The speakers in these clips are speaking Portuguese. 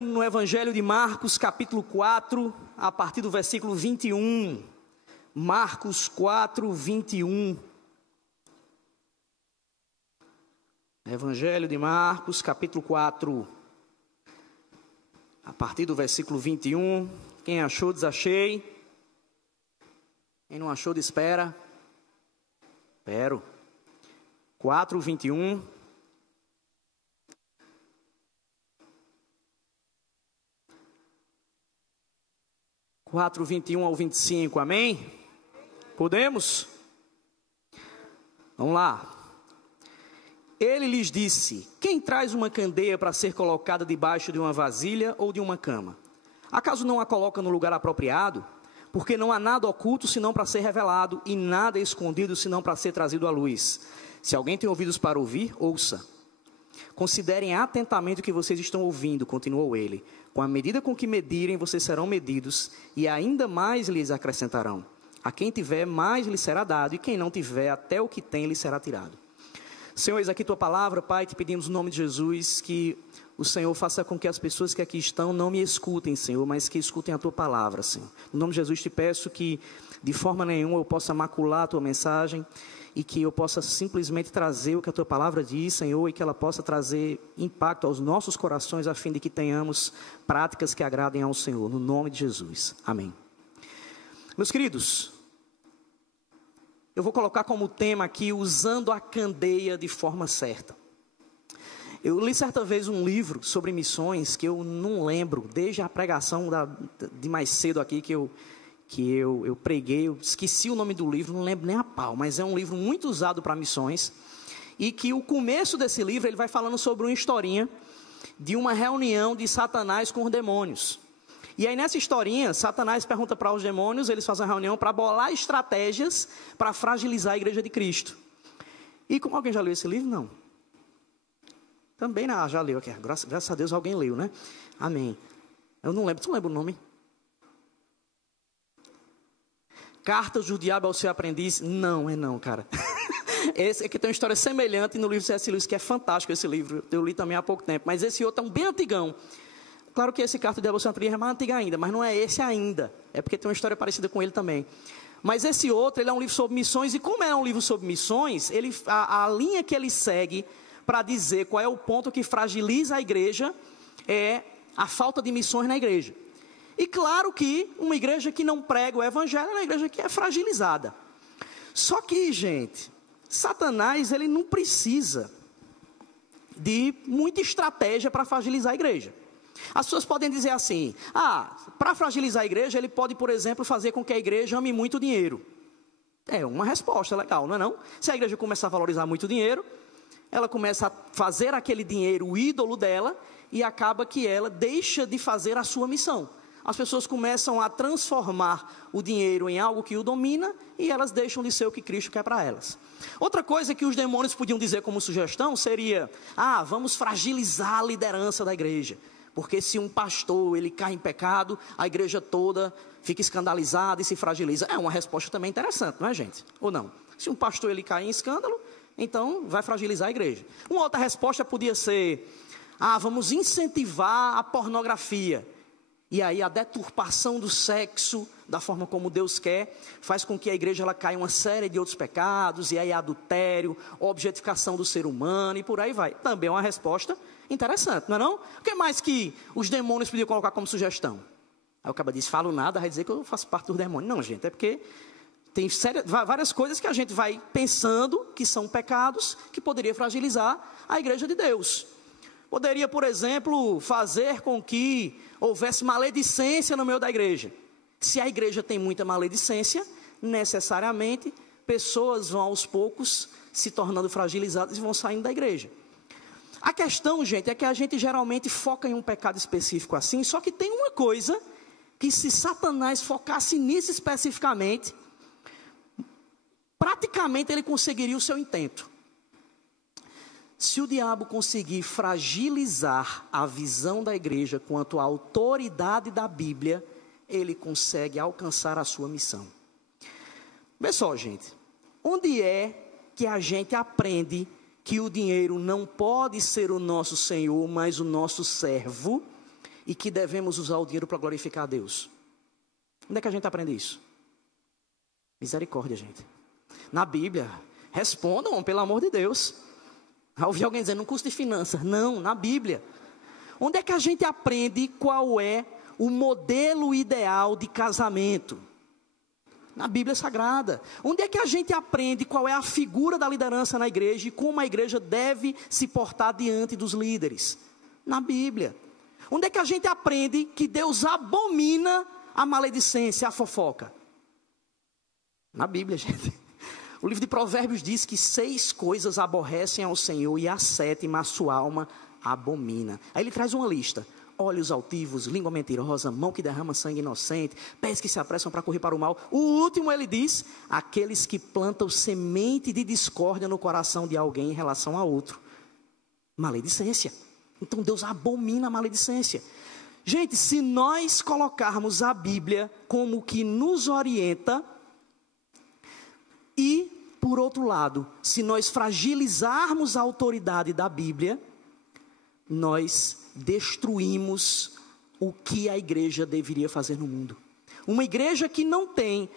No Evangelho de Marcos, capítulo 4, a partir do versículo 21. Marcos 4, 21. Evangelho de Marcos, capítulo 4, a partir do versículo 21. Quem achou, desachei. Quem não achou, espera. Espero. 4, 21. Quatro, 21 ao 25, amém? Podemos? Vamos lá. Ele lhes disse: quem traz uma candeia para ser colocada debaixo de uma vasilha ou de uma cama? Acaso não a coloca no lugar apropriado? Porque não há nada oculto senão para ser revelado, e nada escondido senão para ser trazido à luz. Se alguém tem ouvidos para ouvir, ouça. Considerem atentamente o que vocês estão ouvindo, continuou ele. Com a medida com que medirem, vocês serão medidos, e ainda mais lhes acrescentarão. A quem tiver, mais lhe será dado, e quem não tiver, até o que tem lhe será tirado. Senhor, eis aqui tua palavra, Pai, te pedimos no nome de Jesus, que o Senhor faça com que as pessoas que aqui estão não me escutem, Senhor, mas que escutem a tua palavra, Senhor. No nome de Jesus te peço que de forma nenhuma eu possa macular a tua mensagem, e que eu possa simplesmente trazer o que a tua palavra diz, Senhor, e que ela possa trazer impacto aos nossos corações, a fim de que tenhamos práticas que agradem ao Senhor, no nome de Jesus, amém. Meus queridos, eu vou colocar como tema aqui, usando a candeia de forma certa. Eu li certa vez um livro sobre missões, que eu não lembro, desde a pregação de mais cedo aqui, que eu preguei, eu esqueci o nome do livro, não lembro nem a pau, mas é um livro muito usado para missões, e que o começo desse livro, ele vai falando sobre uma historinha de uma reunião de Satanás com os demônios. E aí nessa historinha, Satanás pergunta para os demônios, eles fazem uma reunião para bolar estratégias para fragilizar a igreja de Cristo. E como alguém já leu esse livro? Não. Também não, já leu aqui, graças a Deus alguém leu, né? Amém. Eu não lembro, tu lembra o nome? Cartas do Diabo ao Seu Aprendiz? Não, é não, cara. Esse aqui tem uma história semelhante no livro C.S. Lewis, que é fantástico esse livro. Eu li também há pouco tempo. Mas esse outro é um bem antigão. Claro que esse Carta do Diabo ao Seu Aprendiz é mais antigo ainda, mas não é esse ainda. É porque tem uma história parecida com ele também. Mas esse outro, ele é um livro sobre missões. E como é um livro sobre missões, a linha que ele segue para dizer qual é o ponto que fragiliza a igreja é a falta de missões na igreja. E claro que uma igreja que não prega o evangelho é uma igreja que é fragilizada. Só que, gente, Satanás, ele não precisa de muita estratégia para fragilizar a igreja. As pessoas podem dizer assim, para fragilizar a igreja, ele pode, por exemplo, fazer com que a igreja ame muito dinheiro. É uma resposta legal, não é não? Se a igreja começar a valorizar muito dinheiro, ela começa a fazer aquele dinheiro o ídolo dela, e acaba que ela deixa de fazer a sua missão. As pessoas começam a transformar o dinheiro em algo que o domina, e elas deixam de ser o que Cristo quer para elas. Outra coisa que os demônios podiam dizer como sugestão seria, vamos fragilizar a liderança da igreja. Porque se um pastor ele cai em pecado, a igreja toda fica escandalizada e se fragiliza. É uma resposta também interessante, não é, gente? Ou não? Se um pastor ele cai em escândalo, então vai fragilizar a igreja. Uma outra resposta podia ser, vamos incentivar a pornografia. E aí a deturpação do sexo, da forma como Deus quer, faz com que a igreja ela caia em uma série de outros pecados, e aí adultério, objetificação do ser humano, e por aí vai. Também é uma resposta interessante, não é não? O que mais que os demônios podiam colocar como sugestão? Aí o cara diz, falo nada, vai dizer que eu faço parte dos demônios. Não, gente, é porque tem várias coisas que a gente vai pensando que são pecados, que poderia fragilizar a igreja de Deus. Poderia, por exemplo, fazer com que houvesse maledicência no meio da igreja. Se a igreja tem muita maledicência, necessariamente, pessoas vão aos poucos se tornando fragilizadas e vão saindo da igreja. A questão, gente, é que a gente geralmente foca em um pecado específico assim, só que tem uma coisa que se Satanás focasse nisso especificamente, praticamente ele conseguiria o seu intento. Se o diabo conseguir fragilizar a visão da igreja quanto à autoridade da Bíblia, ele consegue alcançar a sua missão. Vê só, gente, onde é que a gente aprende que o dinheiro não pode ser o nosso senhor, mas o nosso servo, e que devemos usar o dinheiro para glorificar a Deus? Onde é que a gente aprende isso? Misericórdia, gente. Na Bíblia. Respondam, pelo amor de Deus. Ouvi alguém dizendo, um curso de finanças. Não, na Bíblia. Onde é que a gente aprende qual é o modelo ideal de casamento? Na Bíblia Sagrada. Onde é que a gente aprende qual é a figura da liderança na igreja e como a igreja deve se portar diante dos líderes? Na Bíblia. Onde é que a gente aprende que Deus abomina a maledicência, a fofoca? Na Bíblia, gente. O livro de Provérbios diz que 6 coisas aborrecem ao Senhor e a 7ª a sua alma abomina. Aí ele traz uma lista: olhos altivos, língua mentirosa, mão que derrama sangue inocente, pés que se apressam para correr para o mal. O último ele diz: aqueles que plantam semente de discórdia no coração de alguém em relação a outro. Maledicência. Então Deus abomina a maledicência. Gente, se nós colocarmos a Bíblia como que nos orienta, e, por outro lado, se nós fragilizarmos a autoridade da Bíblia, nós destruímos o que a igreja deveria fazer no mundo. Uma igreja que não tem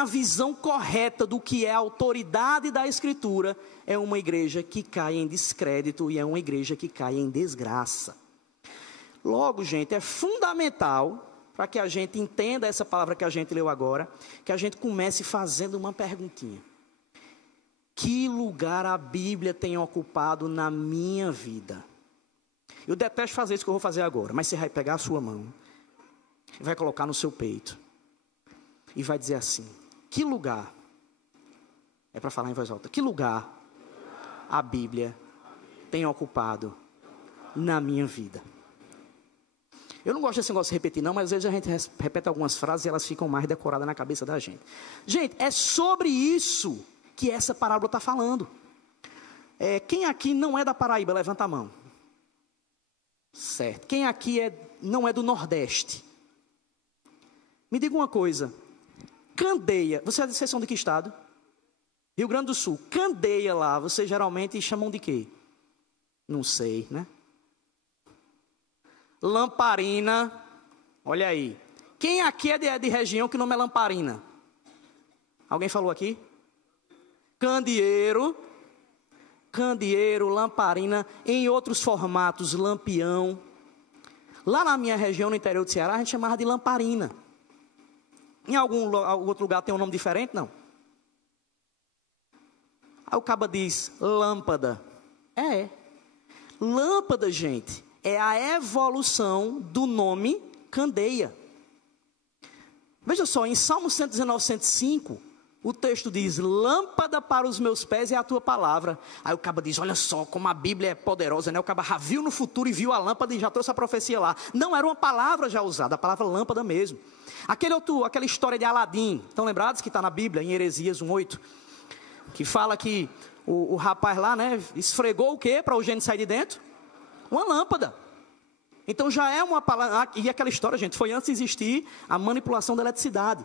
a visão correta do que é a autoridade da Escritura, é uma igreja que cai em descrédito e é uma igreja que cai em desgraça. Logo, gente, é fundamental, para que a gente entenda essa palavra que a gente leu agora, que a gente comece fazendo uma perguntinha. Que lugar a Bíblia tem ocupado na minha vida? Eu detesto fazer isso que eu vou fazer agora, mas você vai pegar a sua mão, vai colocar no seu peito, e vai dizer assim: que lugar, é para falar em voz alta, que lugar a Bíblia tem ocupado na minha vida? Eu não gosto desse negócio de repetir não, mas às vezes a gente repete algumas frases e elas ficam mais decoradas na cabeça da gente. Gente, é sobre isso que essa parábola está falando. Quem aqui não é da Paraíba, levanta a mão. Certo. Quem aqui não é do Nordeste? Me diga uma coisa. Candeia, vocês são de que estado? Rio Grande do Sul. Candeia lá, vocês geralmente chamam de quê? Não sei, né? Lamparina, olha aí. Quem aqui é de região que o nome é lamparina? Alguém falou aqui? Candeeiro, lamparina, em outros formatos, lampião. Lá na minha região, no interior do Ceará, a gente chamava de lamparina. Em algum outro lugar tem um nome diferente? Não. Aí o caba diz, lâmpada. Lâmpada, gente, é a evolução do nome candeia. Veja só, em Salmo 119, 105, o texto diz, lâmpada para os meus pés é a tua palavra. Aí o caba diz, olha só como a Bíblia é poderosa, né? O caba já viu no futuro e viu a lâmpada e já trouxe a profecia lá. Não, era uma palavra já usada, a palavra lâmpada mesmo. Aquela história de Aladim, estão lembrados que está na Bíblia, em Heresias 1:8? Que fala que o rapaz lá, né, esfregou o quê para o gênio sair de dentro? Uma lâmpada. Então já é uma palavra, e aquela história, gente, foi antes de existir a manipulação da eletricidade.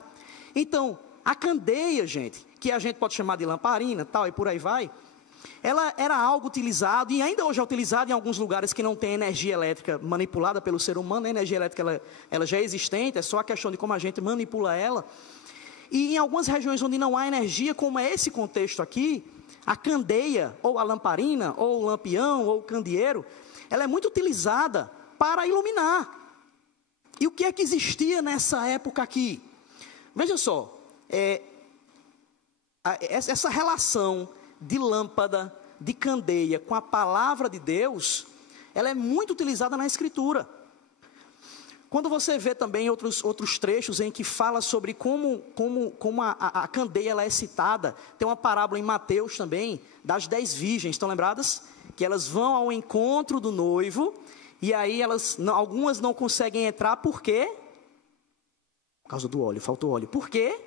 Então, a candeia, gente, que a gente pode chamar de lamparina, tal, e por aí vai, ela era algo utilizado, e ainda hoje é utilizado em alguns lugares que não tem energia elétrica manipulada pelo ser humano. A energia elétrica ela já é existente, é só a questão de como a gente manipula ela. E em algumas regiões onde não há energia, como é esse contexto aqui, a candeia, ou a lamparina, ou o lampião, ou o candeeiro, ela é muito utilizada para iluminar. E o que é que existia nessa época aqui? Veja só, essa relação de lâmpada, de candeia com a palavra de Deus, ela é muito utilizada na Escritura. Quando você vê também outros trechos em que fala sobre como a candeia ela é citada, tem uma parábola em Mateus também, das 10 virgens, estão lembradas? Que elas vão ao encontro do noivo, e aí algumas não conseguem entrar, por quê? Por causa do óleo, faltou óleo. Por quê?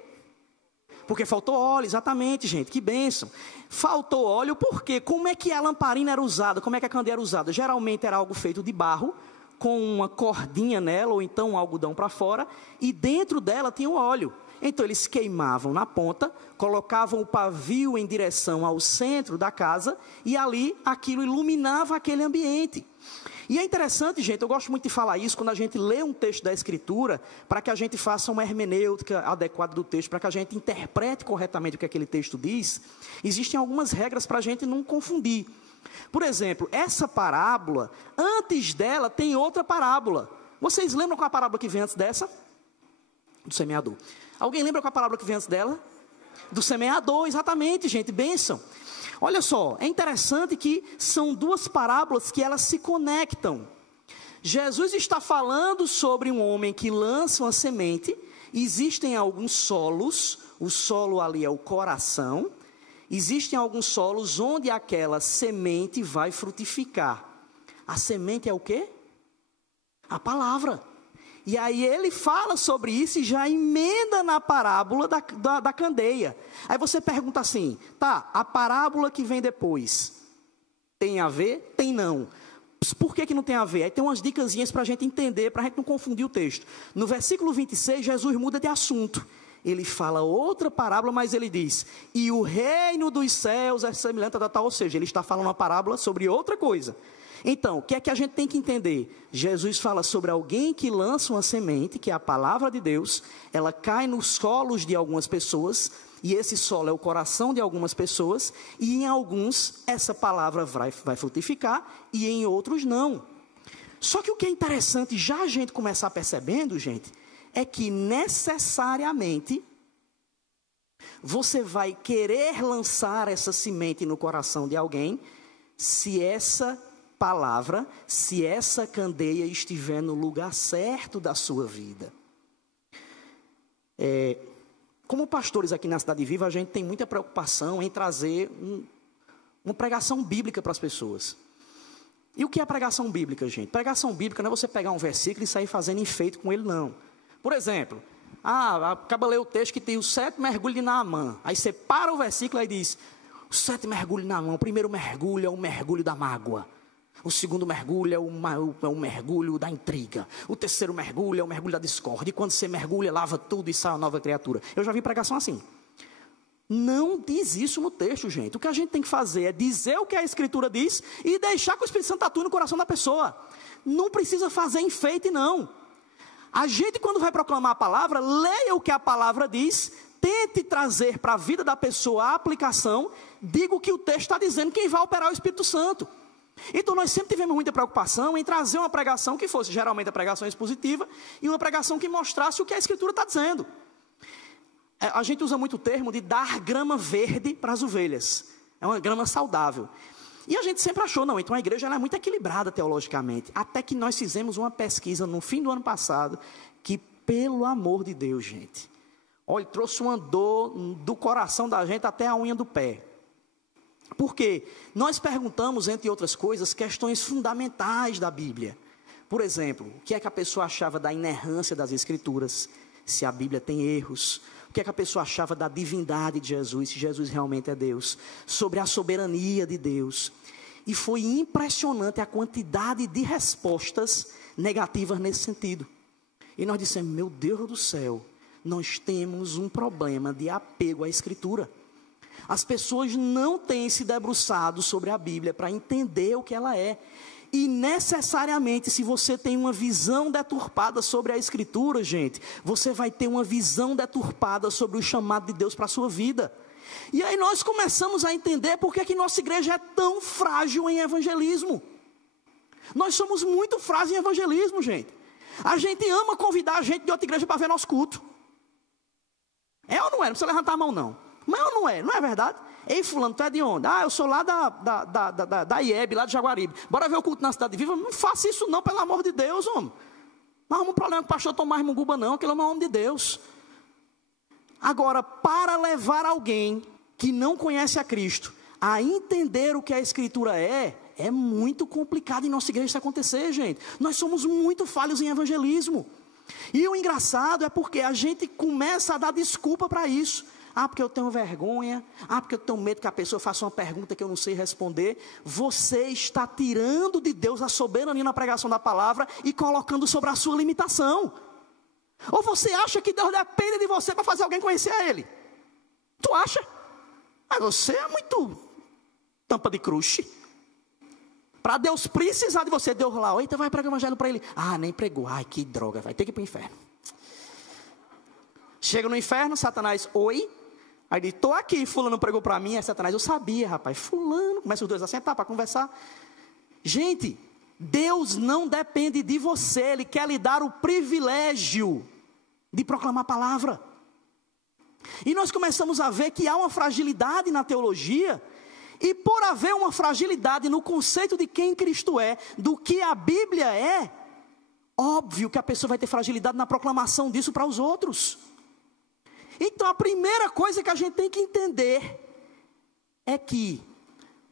Porque faltou óleo, exatamente, gente, que bênção. Faltou óleo porque como é que a lamparina era usada, como é que a candeia era usada? Geralmente era algo feito de barro, com uma cordinha nela, ou então um algodão para fora, e dentro dela tinha o óleo. Então eles queimavam na ponta, colocavam o pavio em direção ao centro da casa, e ali aquilo iluminava aquele ambiente. E é interessante, gente, eu gosto muito de falar isso quando a gente lê um texto da Escritura, para que a gente faça uma hermenêutica adequada do texto, para que a gente interprete corretamente o que aquele texto diz. Existem algumas regras para a gente não confundir. Por exemplo, essa parábola, antes dela tem outra parábola. Vocês lembram qual a parábola que vem antes dessa? Do semeador. Alguém lembra qual a parábola que vem antes dela? Do semeador, exatamente, gente, bênção. Olha só, é interessante que são duas parábolas que elas se conectam. Jesus está falando sobre um homem que lança uma semente. Existem alguns solos, o solo ali é o coração. Existem alguns solos onde aquela semente vai frutificar. A semente é o quê? A palavra. E aí ele fala sobre isso e já emenda na parábola da candeia. Aí você pergunta assim, tá, a parábola que vem depois, tem a ver? Tem não. Por que não tem a ver? Aí tem umas dicasinhas para a gente entender, para a gente não confundir o texto. No versículo 26, Jesus muda de assunto. Ele fala outra parábola, mas ele diz, e o reino dos céus é semelhante a tal, ou seja, ele está falando uma parábola sobre outra coisa. Então, o que é que a gente tem que entender? Jesus fala sobre alguém que lança uma semente, que é a palavra de Deus, ela cai nos solos de algumas pessoas, e esse solo é o coração de algumas pessoas, e em alguns essa palavra vai frutificar, e em outros não. Só que o que é interessante, já a gente começar percebendo, gente, é que necessariamente você vai querer lançar essa semente no coração de alguém, se essa palavra, se essa candeia estiver no lugar certo da sua vida. Como pastores aqui na Cidade Viva, a gente tem muita preocupação em trazer uma pregação bíblica para as pessoas. E o que é pregação bíblica, gente? Pregação bíblica não é você pegar um versículo e sair fazendo enfeite com ele, não. Por exemplo, acaba de ler o texto que tem os 7 mergulhos de Naamã. Aí você para o versículo e diz, os 7 mergulhos de Naamã, o primeiro mergulho é o mergulho da mágoa. O segundo mergulho é o mergulho da intriga. O terceiro mergulho é o mergulho da discórdia. E quando você mergulha, lava tudo e sai uma nova criatura. Eu já vi pregação assim. Não diz isso no texto, gente. O que a gente tem que fazer é dizer o que a Escritura diz e deixar que o Espírito Santo atue no coração da pessoa. Não precisa fazer enfeite, não. A gente, quando vai proclamar a palavra, leia o que a palavra diz, tente trazer para a vida da pessoa a aplicação, diga o que o texto está dizendo, quem vai operar é o Espírito Santo. Então nós sempre tivemos muita preocupação em trazer uma pregação que fosse geralmente a pregação expositiva e uma pregação que mostrasse o que a Escritura está dizendo. A gente usa muito o termo de dar grama verde para as ovelhas. É uma grama saudável. E a gente sempre achou, não, então a igreja ela é muito equilibrada teologicamente. Até que nós fizemos uma pesquisa no fim do ano passado, que pelo amor de Deus, gente, olha, trouxe uma dor do coração da gente até a unha do pé. Porque nós perguntamos, entre outras coisas, questões fundamentais da Bíblia. Por exemplo, o que é que a pessoa achava da inerrância das Escrituras? Se a Bíblia tem erros. O que é que a pessoa achava da divindade de Jesus? Se Jesus realmente é Deus. Sobre a soberania de Deus. E foi impressionante a quantidade de respostas negativas nesse sentido. E nós dissemos, meu Deus do céu, nós temos um problema de apego à Escritura. As pessoas não têm se debruçado sobre a Bíblia para entender o que ela é. E necessariamente, se você tem uma visão deturpada sobre a Escritura, gente, você vai ter uma visão deturpada sobre o chamado de Deus para a sua vida. E aí nós começamos a entender por que nossa igreja é tão frágil em evangelismo. Nós somos muito frágeis em evangelismo, gente. A gente ama convidar a gente de outra igreja para ver nosso culto. É ou não é? Não precisa levantar a mão, não. Mas não é verdade? Ei, fulano, tu é de onde? Eu sou lá da IEB, lá de Jaguaribe. Bora ver o culto na Cidade Viva? Não faça isso não, pelo amor de Deus, homem. Não arruma um problema com o pastor Tomás Munguba, não, que ele é um homem de Deus. Agora, para levar alguém que não conhece a Cristo a entender o que a Escritura é muito complicado em nossa igreja isso acontecer, gente. Nós somos muito falhos em evangelismo. E o engraçado é porque a gente começa a dar desculpa para isso. Porque eu tenho vergonha. Porque eu tenho medo que a pessoa faça uma pergunta que eu não sei responder. Você está tirando de Deus a soberania na pregação da palavra e colocando sobre a sua limitação. Ou você acha que Deus depende de você para fazer alguém conhecer a Ele? Tu acha? Mas você é muito tampa de crush. Para Deus precisar de você, Deus lá, eita, vai pregar o evangelho para ele. Ah, nem pregou. Ai, que droga, vai ter que ir para o inferno. Chega no inferno, Satanás, oi. Aí diz, estou aqui, fulano pregou para mim. Aí Satanás, eu sabia, rapaz, fulano. Começa os dois a sentar para conversar. Gente, Deus não depende de você. Ele quer lhe dar o privilégio de proclamar a palavra. E nós começamos a ver que há uma fragilidade na teologia. E por haver uma fragilidade no conceito de quem Cristo é, do que a Bíblia é, óbvio que a pessoa vai ter fragilidade na proclamação disso para os outros. Então a primeira coisa que a gente tem que entender é que,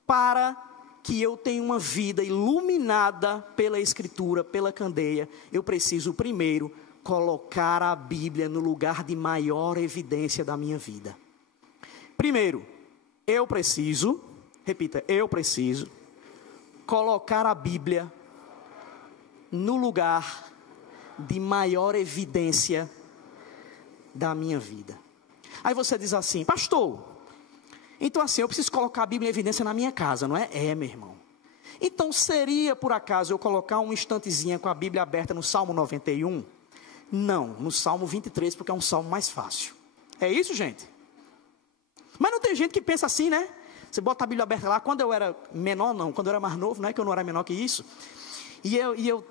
para que eu tenha uma vida iluminada pela Escritura, pela candeia, eu preciso primeiro colocar a Bíblia no lugar de maior evidência da minha vida. Primeiro, eu preciso colocar a Bíblia no lugar de maior evidência da minha vida. Aí você diz assim, pastor, então assim, eu preciso colocar a Bíblia em evidência na minha casa, não é? É, meu irmão. Então seria por acaso eu colocar uma estantezinha com a Bíblia aberta no Salmo 91? Não, no Salmo 23, porque é um salmo mais fácil. É isso, gente? Mas não tem gente que pensa assim, né? Você bota a Bíblia aberta lá. Quando eu era menor, não. Quando eu era mais novo, não é que eu não era menor que isso. E eu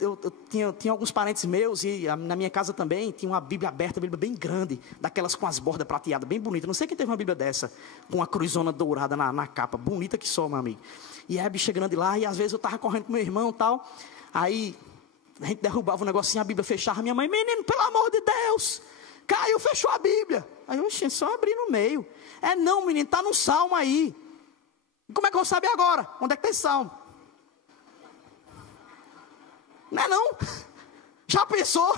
tinha alguns parentes meus, e na minha casa também, tinha uma Bíblia aberta, uma Bíblia bem grande, daquelas com as bordas prateadas, bem bonita. Não sei quem teve uma Bíblia dessa, com uma cruzona dourada na capa, bonita que só, meu amigo. E a bicha grande lá, e às vezes eu estava correndo com meu irmão e tal. Aí a gente derrubava um negocinho, a Bíblia fechava. Minha mãe, menino, pelo amor de Deus, caiu, fechou a Bíblia. Aí eu, só abri no meio. É não, menino, está no salmo aí. Como é que eu vou saber agora? Onde é que tem salmo? Não é não? Já pensou?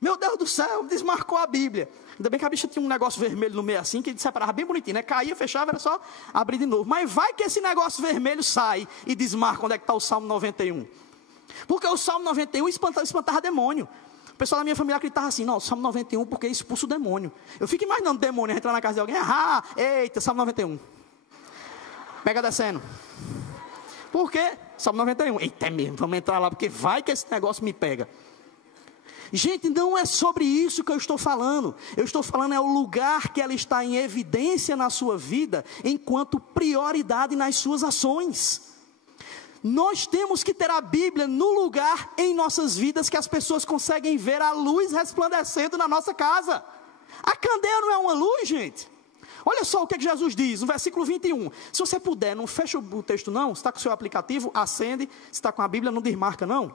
Meu Deus do céu, desmarcou a Bíblia. Ainda bem que a bicha tinha um negócio vermelho no meio assim, que ele separava bem bonitinho, né? Caía, fechava, era só abrir de novo. Mas vai que esse negócio vermelho sai e desmarca onde é que está o Salmo 91. Porque o Salmo 91 espantava demônio. O pessoal da minha família acreditava assim, não, o Salmo 91 porque expulsa o demônio. Eu fico imaginando o demônio entrar na casa de alguém, eita, Salmo 91. Pega descendo. Por quê? Salmo 91. Eita, é mesmo, vamos entrar lá, porque vai que esse negócio me pega. Gente, não é sobre isso que eu estou falando. Eu estou falando é o lugar que ela está em evidência na sua vida, enquanto prioridade nas suas ações. Nós temos que ter a Bíblia no lugar em nossas vidas que as pessoas conseguem ver a luz resplandecendo na nossa casa. A candeia não é uma luz, gente? Olha só o que Jesus diz no versículo 21. Se você puder, não fecha o texto não. Se está com o seu aplicativo, acende. Se está com a Bíblia, não desmarca não.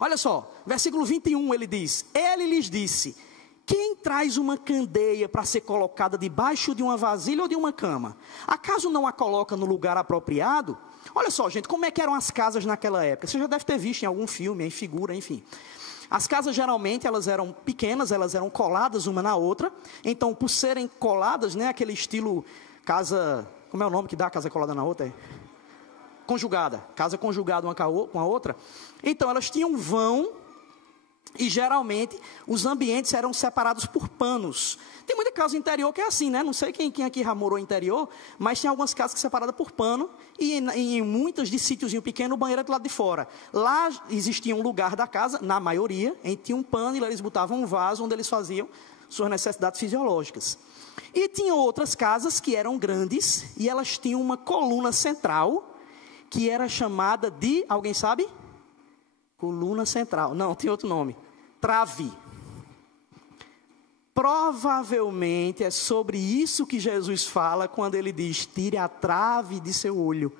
Olha só, versículo 21 ele diz, ele lhes disse, quem traz uma candeia para ser colocada debaixo de uma vasilha ou de uma cama? Acaso não a coloca no lugar apropriado? Olha só, gente, como é que eram as casas naquela época? Você já deve ter visto em algum filme, em figura, enfim. As casas geralmente elas eram pequenas, elas eram coladas uma na outra. Então, por serem coladas, né, aquele estilo casa, como é o nome que dá casa colada na outra? Conjugada, casa conjugada uma com a outra. Então, elas tinham um vão e geralmente os ambientes eram separados por panos. Tem muita casa interior que é assim, né? Não sei quem aqui já morou interior, mas tem algumas casas que são separadas por pano e em muitas de sítiozinho pequeno o banheiro é do lado de fora. Lá existia um lugar da casa, na maioria, em que tinha um pano e lá eles botavam um vaso onde eles faziam suas necessidades fisiológicas. E tinha outras casas que eram grandes e elas tinham uma coluna central que era chamada de, alguém sabe? Coluna central. Não, tem outro nome. Trave. Provavelmente é sobre isso que Jesus fala quando ele diz, tire a trave de seu olho.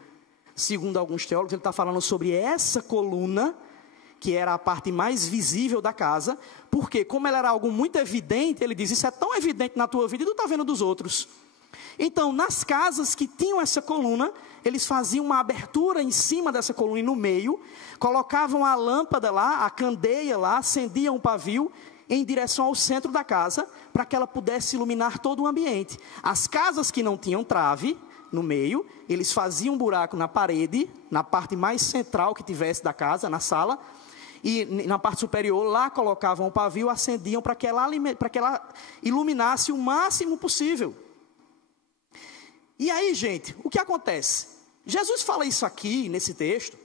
Segundo alguns teólogos, ele está falando sobre essa coluna, que era a parte mais visível da casa, porque como ela era algo muito evidente, ele diz, isso é tão evidente na tua vida e tu está vendo dos outros. Então, nas casas que tinham essa coluna, eles faziam uma abertura em cima dessa coluna e no meio, colocavam a lâmpada lá, a candeia lá, acendiam um pavio em direção ao centro da casa, para que ela pudesse iluminar todo o ambiente. As casas que não tinham trave no meio, eles faziam um buraco na parede, na parte mais central que tivesse da casa, na sala, e na parte superior, lá colocavam o pavio, acendiam para que ela iluminasse o máximo possível. E aí, gente, o que acontece? Jesus fala isso aqui, nesse texto,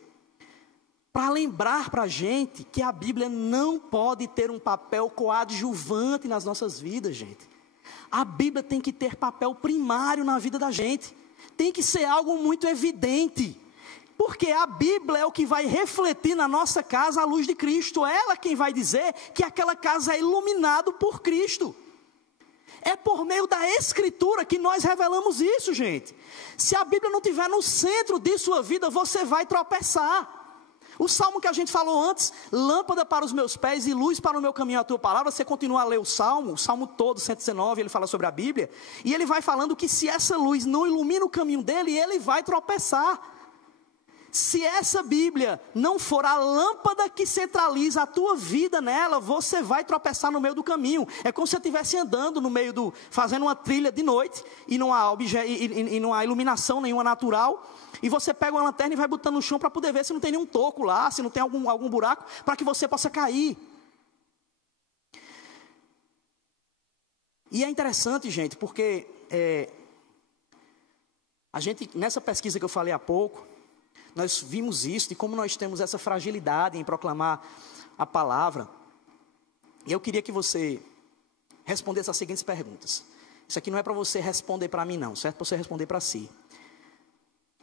para lembrar para a gente que a Bíblia não pode ter um papel coadjuvante nas nossas vidas, gente. A Bíblia tem que ter papel primário na vida da gente. Tem que ser algo muito evidente. Porque a Bíblia é o que vai refletir na nossa casa a luz de Cristo. Ela quem vai dizer que aquela casa é iluminada por Cristo. É por meio da Escritura que nós revelamos isso, gente. Se a Bíblia não estiver no centro de sua vida, você vai tropeçar. O salmo que a gente falou antes, lâmpada para os meus pés e luz para o meu caminho, a tua palavra, você continua a ler o salmo todo, 119, ele fala sobre a Bíblia, e ele vai falando que se essa luz não ilumina o caminho dele, ele vai tropeçar. Se essa Bíblia não for a lâmpada que centraliza a tua vida nela, você vai tropeçar no meio do caminho. É como se você estivesse andando no meio fazendo uma trilha de noite, e não há iluminação nenhuma natural, e você pega uma lanterna e vai botando no chão para poder ver se não tem nenhum toco lá, se não tem algum buraco, para que você possa cair. E é interessante, gente, porque a gente, nessa pesquisa que eu falei há pouco, nós vimos isso, e como nós temos essa fragilidade em proclamar a palavra. E eu queria que você respondesse as seguintes perguntas. Isso aqui não é para você responder para mim não, certo? Para você responder para si.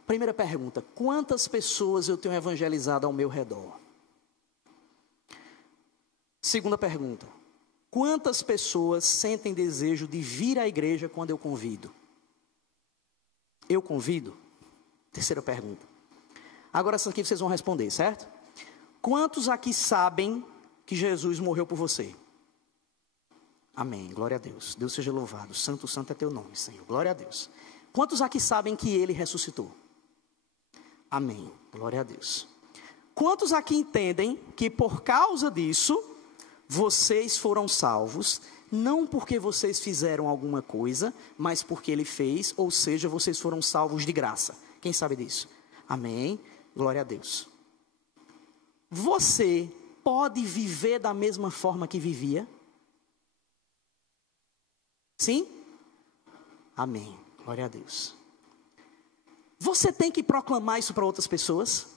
Primeira pergunta: quantas pessoas eu tenho evangelizado ao meu redor? Segunda pergunta: quantas pessoas sentem desejo de vir à igreja quando eu convido? Eu convido? Terceira pergunta. Agora essa aqui vocês vão responder, certo? Quantos aqui sabem que Jesus morreu por você? Amém, glória a Deus. Deus seja louvado, santo, santo é teu nome, Senhor, glória a Deus. Quantos aqui sabem que Ele ressuscitou? Amém, glória a Deus. Quantos aqui entendem que por causa disso, vocês foram salvos, não porque vocês fizeram alguma coisa, mas porque Ele fez, ou seja, vocês foram salvos de graça? Quem sabe disso? Amém, glória a Deus. Você pode viver da mesma forma que vivia? Sim? Amém, glória a Deus. Você tem que proclamar isso para outras pessoas?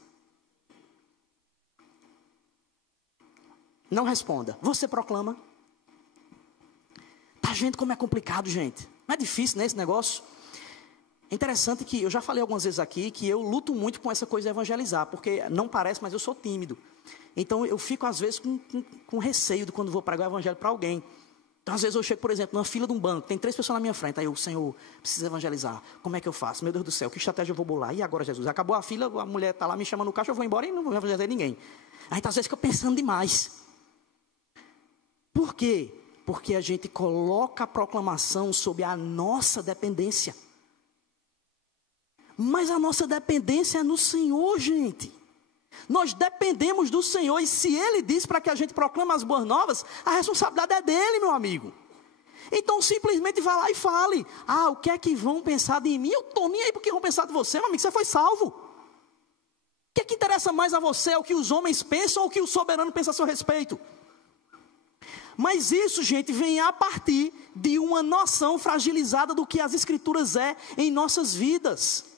Não responda. Você proclama? Tá vendo como é complicado, gente? Não é difícil, né, esse negócio? É interessante que eu já falei algumas vezes aqui que eu luto muito com essa coisa de evangelizar, porque não parece, mas eu sou tímido. Então eu fico às vezes com receio de quando vou pregar o evangelho para alguém. Então às vezes eu chego, por exemplo, numa fila de um banco, tem 3 pessoas na minha frente, aí eu, Senhor, preciso evangelizar, como é que eu faço? Meu Deus do céu, que estratégia eu vou bolar? E agora, Jesus? Acabou a fila, a mulher está lá me chamando no caixa, eu vou embora e não vou evangelizar ninguém. Aí às vezes fica pensando demais. Por quê? Porque a gente coloca a proclamação sob a nossa dependência. Mas a nossa dependência é no Senhor, gente. Nós dependemos do Senhor, e se Ele diz para que a gente proclame as boas novas, a responsabilidade é dele, meu amigo. Então simplesmente vá lá e fale. O que é que vão pensar de mim? Eu estou nem aí porque vão pensar de você, meu amigo, você foi salvo. O que é que interessa mais a você? É o que os homens pensam ou o que o soberano pensa a seu respeito? Mas isso, gente, vem a partir de uma noção fragilizada do que as Escrituras é em nossas vidas.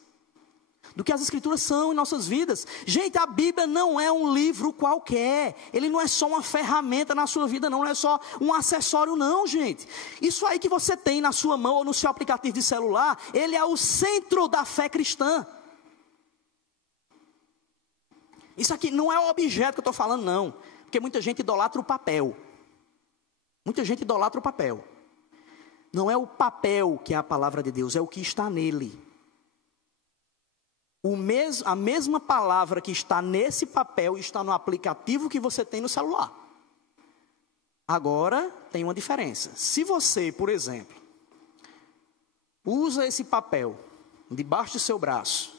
Do que as Escrituras são em nossas vidas. Gente, a Bíblia não é um livro qualquer. Ele não é só uma ferramenta na sua vida, não é só um acessório, não, gente. Isso aí que você tem na sua mão ou no seu aplicativo de celular, ele é o centro da fé cristã. Isso aqui não é o objeto que eu estou falando, não. Porque muita gente idolatra o papel. Muita gente idolatra o papel. Não é o papel que é a palavra de Deus, é o que está nele. A mesma palavra que está nesse papel está no aplicativo que você tem no celular. Agora, tem uma diferença. Se você, por exemplo, usa esse papel debaixo do seu braço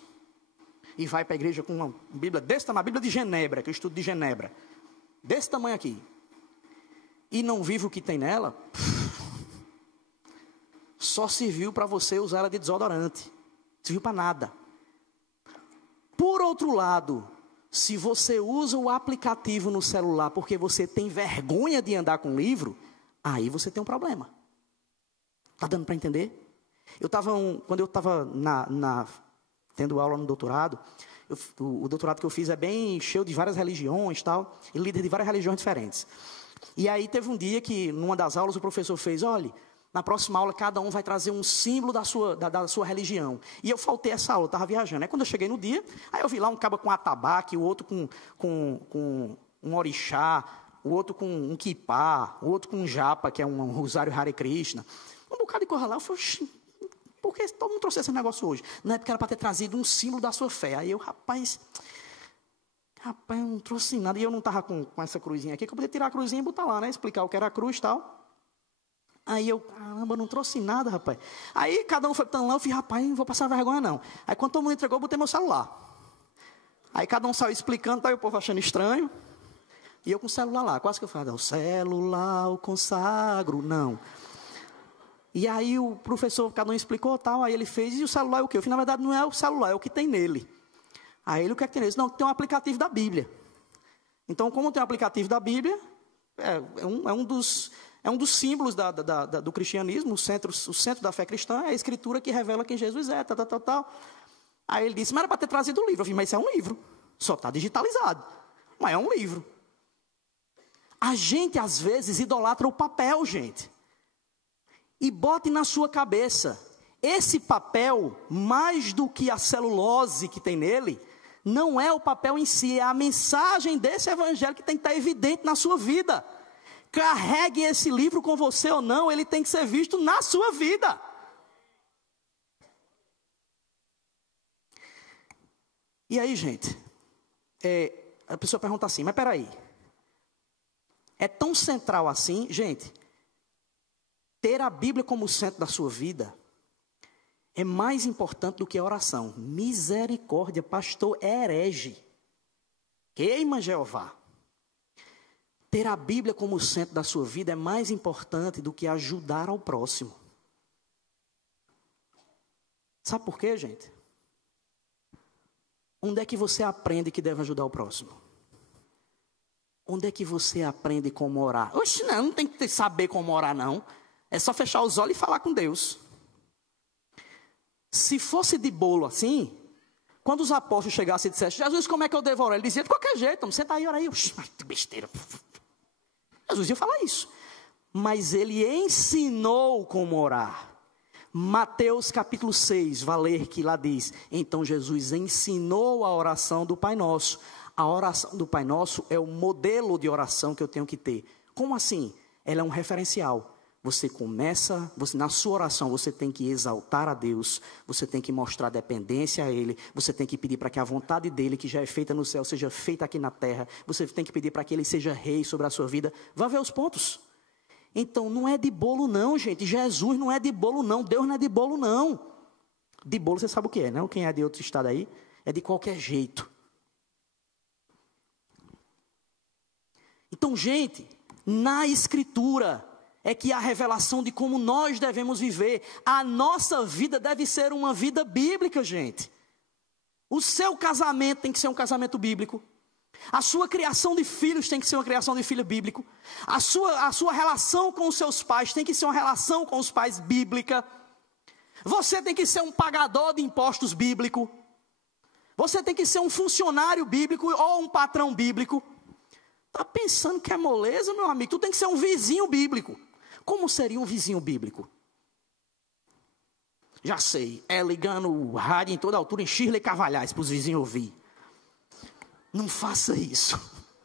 e vai para a igreja com uma Bíblia desse tamanho, a Bíblia de Genebra, que eu estudo de Genebra, desse tamanho aqui, e não vive o que tem nela, só serviu para você usar ela de desodorante. Não serviu para nada. Por outro lado, se você usa o aplicativo no celular porque você tem vergonha de andar com livro, aí você tem um problema. Está dando para entender? Quando eu estava tendo aula no doutorado. O doutorado que eu fiz é bem cheio de várias religiões, tal, e líder de várias religiões diferentes. E aí teve um dia que, numa das aulas, o professor fez, olha, na próxima aula cada um vai trazer um símbolo da sua religião. E eu faltei essa aula, eu estava viajando. Aí quando eu cheguei no dia, aí eu vi lá um caba com atabaque, o outro com um orixá, o outro com um quipá, o outro com um japa, que é um rosário Hare Krishna. Um bocado de coisa lá, eu falei, por que todo mundo trouxe esse negócio hoje? Não é porque era para ter trazido um símbolo da sua fé. Aí eu, rapaz, eu não trouxe nada. E eu não estava com essa cruzinha aqui, que eu podia tirar a cruzinha e botar lá, né? Explicar o que era a cruz e tal. Aí eu, caramba, não trouxe nada, rapaz. Aí cada um foi botando lá, eu falei, rapaz, não vou passar vergonha não. Aí quando todo mundo entregou, eu botei meu celular. Aí cada um saiu explicando, tá aí o povo achando estranho. E eu com o celular lá, quase que eu falei, o celular, o consagro, não. E aí o professor, cada um explicou tal, aí ele fez, e o celular é o quê? Eu falei, na verdade não é o celular, é o que tem nele. Aí ele, o que é que tem nele? Não, tem um aplicativo da Bíblia. Então, como tem um aplicativo da Bíblia, é um dos símbolos do cristianismo, o centro da fé cristã, é a escritura que revela quem Jesus é, tal. Aí ele disse, mas era para ter trazido o livro. Eu falei, mas isso é um livro, só está digitalizado, mas é um livro. A gente, às vezes, idolatra o papel, gente. E bote na sua cabeça, esse papel, mais do que a celulose que tem nele, não é o papel em si, é a mensagem desse evangelho que tem que estar evidente na sua vida. Carregue esse livro com você ou não, ele tem que ser visto na sua vida. E aí, gente, a pessoa pergunta assim, mas peraí, é tão central assim, gente, ter a Bíblia como centro da sua vida é mais importante do que a oração. Misericórdia, pastor herege. Queima Jeová. Ter a Bíblia como centro da sua vida é mais importante do que ajudar ao próximo. Sabe por quê, gente? Onde é que você aprende que deve ajudar o próximo? Onde é que você aprende como orar? Oxe, não tem que saber como orar, não. É só fechar os olhos e falar com Deus. Se fosse de bolo assim, quando os apóstolos chegassem e dissessem, Jesus, como é que eu devo orar? Ele dizia, de qualquer jeito, senta aí, ora aí. Oxe, que besteira. Jesus ia falar isso. Mas ele ensinou como orar. Mateus capítulo 6, vai ler que lá diz, então Jesus ensinou a oração do Pai Nosso. A oração do Pai Nosso é o modelo de oração que eu tenho que ter. Como assim? Ela é um referencial. Você começa, na sua oração, você tem que exaltar a Deus, você tem que mostrar dependência a Ele, você tem que pedir para que a vontade dEle, que já é feita no céu, seja feita aqui na terra, você tem que pedir para que Ele seja rei sobre a sua vida. Vá ver os pontos. Então, não é de bolo não, gente. Jesus não é de bolo não, Deus não é de bolo não. De bolo você sabe o que é, não? Quem é de outro estado aí, é de qualquer jeito. Então, gente, na Escritura é que há a revelação de como nós devemos viver. A nossa vida deve ser uma vida bíblica, gente. O seu casamento tem que ser um casamento bíblico. A sua criação de filhos tem que ser uma criação de filho bíblico. A sua relação com os seus pais tem que ser uma relação com os pais bíblica. Você tem que ser um pagador de impostos bíblico. Você tem que ser um funcionário bíblico ou um patrão bíblico. Está pensando que é moleza, meu amigo? Tu tem que ser um vizinho bíblico. Como seria um vizinho bíblico? Já sei, é ligando o rádio em toda altura em Shirley Carvalhais para os vizinhos ouvir. Não faça isso,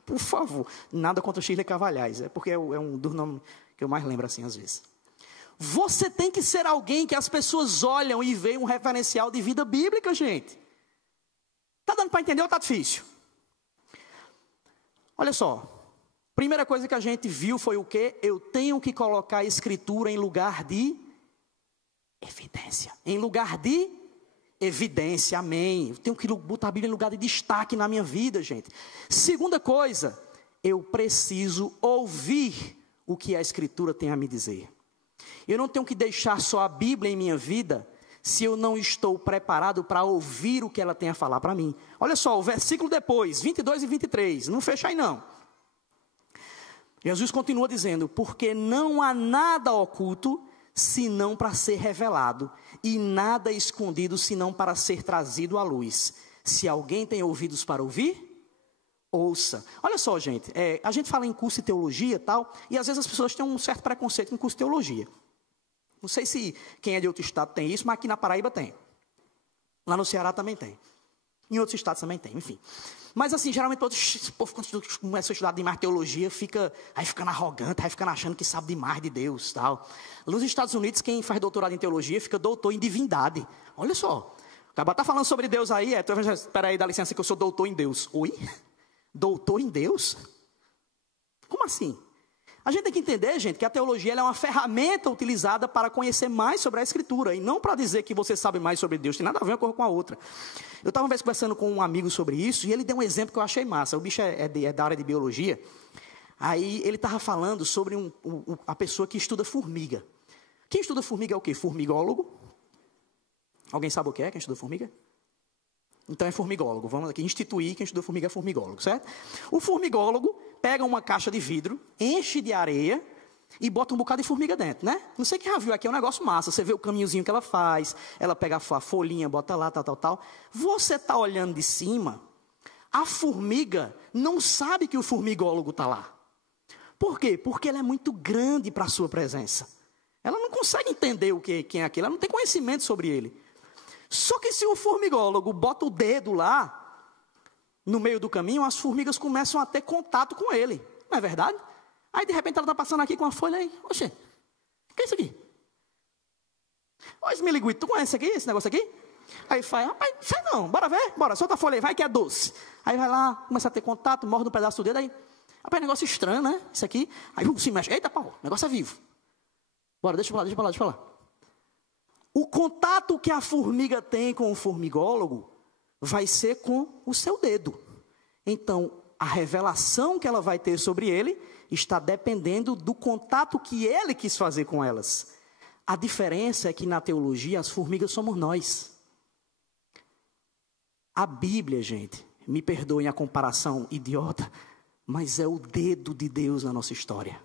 por favor. Nada contra Shirley Carvalhais, é porque é um dos nomes que eu mais lembro assim às vezes. Você tem que ser alguém que as pessoas olham e veem um referencial de vida bíblica, gente. Está dando para entender ou está difícil? Olha só. Primeira coisa que a gente viu foi o quê? Eu tenho que colocar a Escritura em lugar de evidência. Em lugar de evidência, amém. Eu tenho que botar a Bíblia em lugar de destaque na minha vida, gente. Segunda coisa, eu preciso ouvir o que a Escritura tem a me dizer. Eu não tenho que deixar só a Bíblia em minha vida se eu não estou preparado para ouvir o que ela tem a falar para mim. Olha só, o versículo depois, 22 e 23, não fecha aí não. Jesus continua dizendo, porque não há nada oculto senão para ser revelado, e nada é escondido, senão para ser trazido à luz. Se alguém tem ouvidos para ouvir, ouça. Olha só, gente, a gente fala em curso de teologia e tal, e às vezes as pessoas têm um certo preconceito em curso de teologia. Não sei se quem é de outro estado tem isso, mas aqui na Paraíba tem. Lá no Ceará também tem. Em outros estados também tem, enfim. Mas assim, geralmente o povo quando começa a estudar demais teologia, aí ficando arrogante, aí ficando achando que sabe demais de Deus, tal. Nos Estados Unidos, quem faz doutorado em teologia, fica doutor em divindade. Olha só, o cara tá falando sobre Deus aí, espera aí, dá licença que eu sou doutor em Deus. Oi? Doutor em Deus? Como assim? A gente tem que entender, gente, que a teologia ela é uma ferramenta utilizada para conhecer mais sobre a Escritura, e não para dizer que você sabe mais sobre Deus, tem nada a ver uma coisa com a outra. Eu estava uma vez conversando com um amigo sobre isso, e ele deu um exemplo que eu achei massa. O bicho é da área de biologia. Aí ele estava falando sobre a pessoa que estuda formiga. Quem estuda formiga é o quê? Formigólogo. Alguém sabe o que é quem estuda formiga? Então é formigólogo. Vamos aqui instituir quem estuda formiga é formigólogo, certo? O formigólogo pega uma caixa de vidro, enche de areia e bota um bocado de formiga dentro, né? Não sei quem já viu aqui, é um negócio massa. Você vê o caminhozinho que ela faz, ela pega a folhinha, bota lá, tal. Você está olhando de cima, a formiga não sabe que o formigólogo está lá. Por quê? Porque ela é muito grande para a sua presença. Ela não consegue entender quem é aquilo, ela não tem conhecimento sobre ele. Só que se o formigólogo bota o dedo lá, no meio do caminho, as formigas começam a ter contato com ele. Não é verdade? Aí, de repente, ela está passando aqui com a folha aí. Oxê, o que é isso aqui? Ô, Esmiliguito, tu conhece esse negócio aqui? Aí faz, rapaz, sei não, bora ver? Bora, solta a folha aí, vai que é doce. Aí vai lá, começa a ter contato, morde um pedaço do dedo, aí, rapaz, negócio estranho, né? Isso aqui. Aí se mexe, eita, pau, o negócio é vivo. Bora, deixa pra lá. O contato que a formiga tem com o formigólogo vai ser com o seu dedo. Então, a revelação que ela vai ter sobre ele está dependendo do contato que ele quis fazer com elas. A diferença é que na teologia as formigas somos nós. A Bíblia, gente, me perdoem a comparação idiota, mas é o dedo de Deus na nossa história.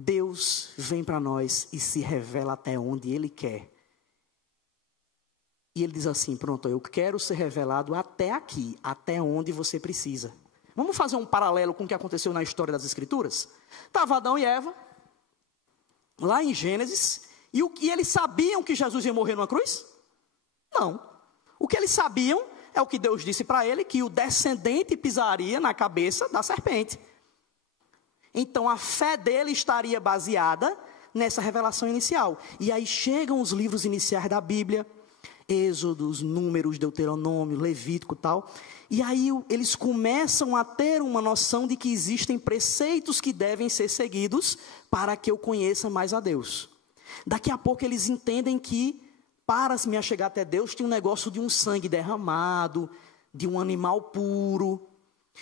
Deus vem para nós e se revela até onde Ele quer. E Ele diz assim, pronto, eu quero ser revelado até aqui, até onde você precisa. Vamos fazer um paralelo com o que aconteceu na história das Escrituras? Estava Adão e Eva, lá em Gênesis, e eles sabiam que Jesus ia morrer numa cruz? Não. O que eles sabiam é o que Deus disse para ele, que o descendente pisaria na cabeça da serpente. Então, a fé dele estaria baseada nessa revelação inicial. E aí chegam os livros iniciais da Bíblia, Êxodos, Números, Deuteronômio, Levítico e tal. E aí eles começam a ter uma noção de que existem preceitos que devem ser seguidos para que eu conheça mais a Deus. Daqui a pouco eles entendem que para me achegar até Deus tem um negócio de um sangue derramado, de um animal puro.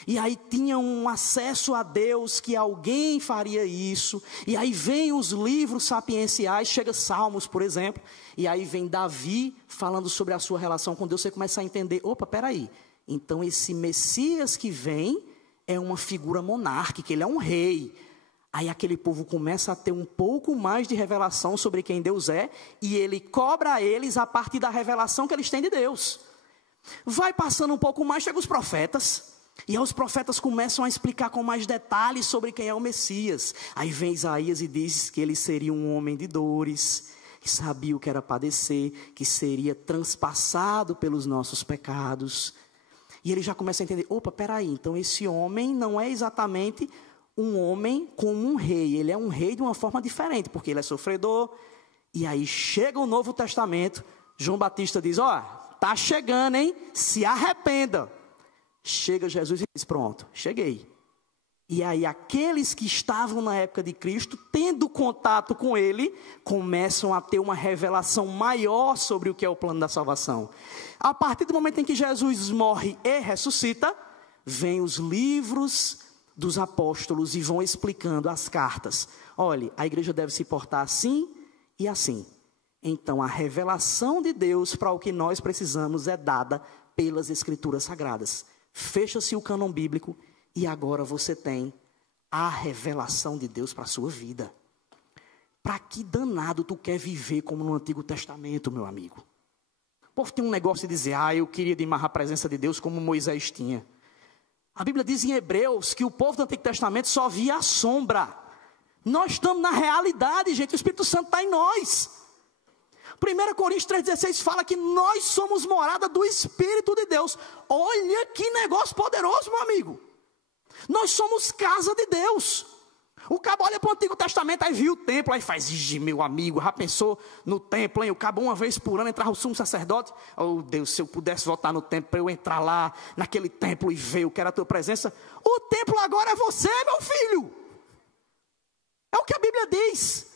E aí tinha um acesso a Deus que alguém faria isso. E aí vem os livros sapienciais, chega Salmos, por exemplo. E aí vem Davi falando sobre a sua relação com Deus. Você começa a entender, opa, peraí. Então esse Messias que vem é uma figura monárquica, ele é um rei. Aí aquele povo começa a ter um pouco mais de revelação sobre quem Deus é. E ele cobra a eles a partir da revelação que eles têm de Deus. Vai passando um pouco mais, chegam os profetas. E aí os profetas começam a explicar com mais detalhes sobre quem é o Messias. Aí vem Isaías e diz que ele seria um homem de dores, que sabia o que era padecer, que seria transpassado pelos nossos pecados. E ele já começa a entender, opa, peraí, então esse homem não é exatamente um homem como um rei. Ele é um rei de uma forma diferente, porque ele é sofredor. E aí chega o Novo Testamento, João Batista diz, tá chegando, hein? Se arrependa. Chega Jesus e diz, pronto, cheguei. E aí aqueles que estavam na época de Cristo, tendo contato com Ele, começam a ter uma revelação maior sobre o que é o plano da salvação. A partir do momento em que Jesus morre e ressuscita, vêm os livros dos apóstolos e vão explicando as cartas. Olha, a igreja deve se portar assim e assim. Então a revelação de Deus para o que nós precisamos é dada pelas Escrituras Sagradas. Fecha-se o cânon bíblico e agora você tem a revelação de Deus para a sua vida. Para que danado tu quer viver como no Antigo Testamento, meu amigo? O povo tem um negócio de dizer, eu queria demais a presença de Deus como Moisés tinha. A Bíblia diz em Hebreus que o povo do Antigo Testamento só via a sombra. Nós estamos na realidade, gente, o Espírito Santo está em nós. 1 Coríntios 3,16 fala que nós somos morada do Espírito de Deus. Olha que negócio poderoso, meu amigo. Nós somos casa de Deus. O cabo olha para o Antigo Testamento, aí viu o templo, aí faz, meu amigo, já pensou no templo, hein? O cabo uma vez por ano entrava o sumo sacerdote. Oh Deus, se eu pudesse voltar no templo, para eu entrar lá, naquele templo e ver o que era a tua presença. O templo agora é você, meu filho. É o que a Bíblia diz.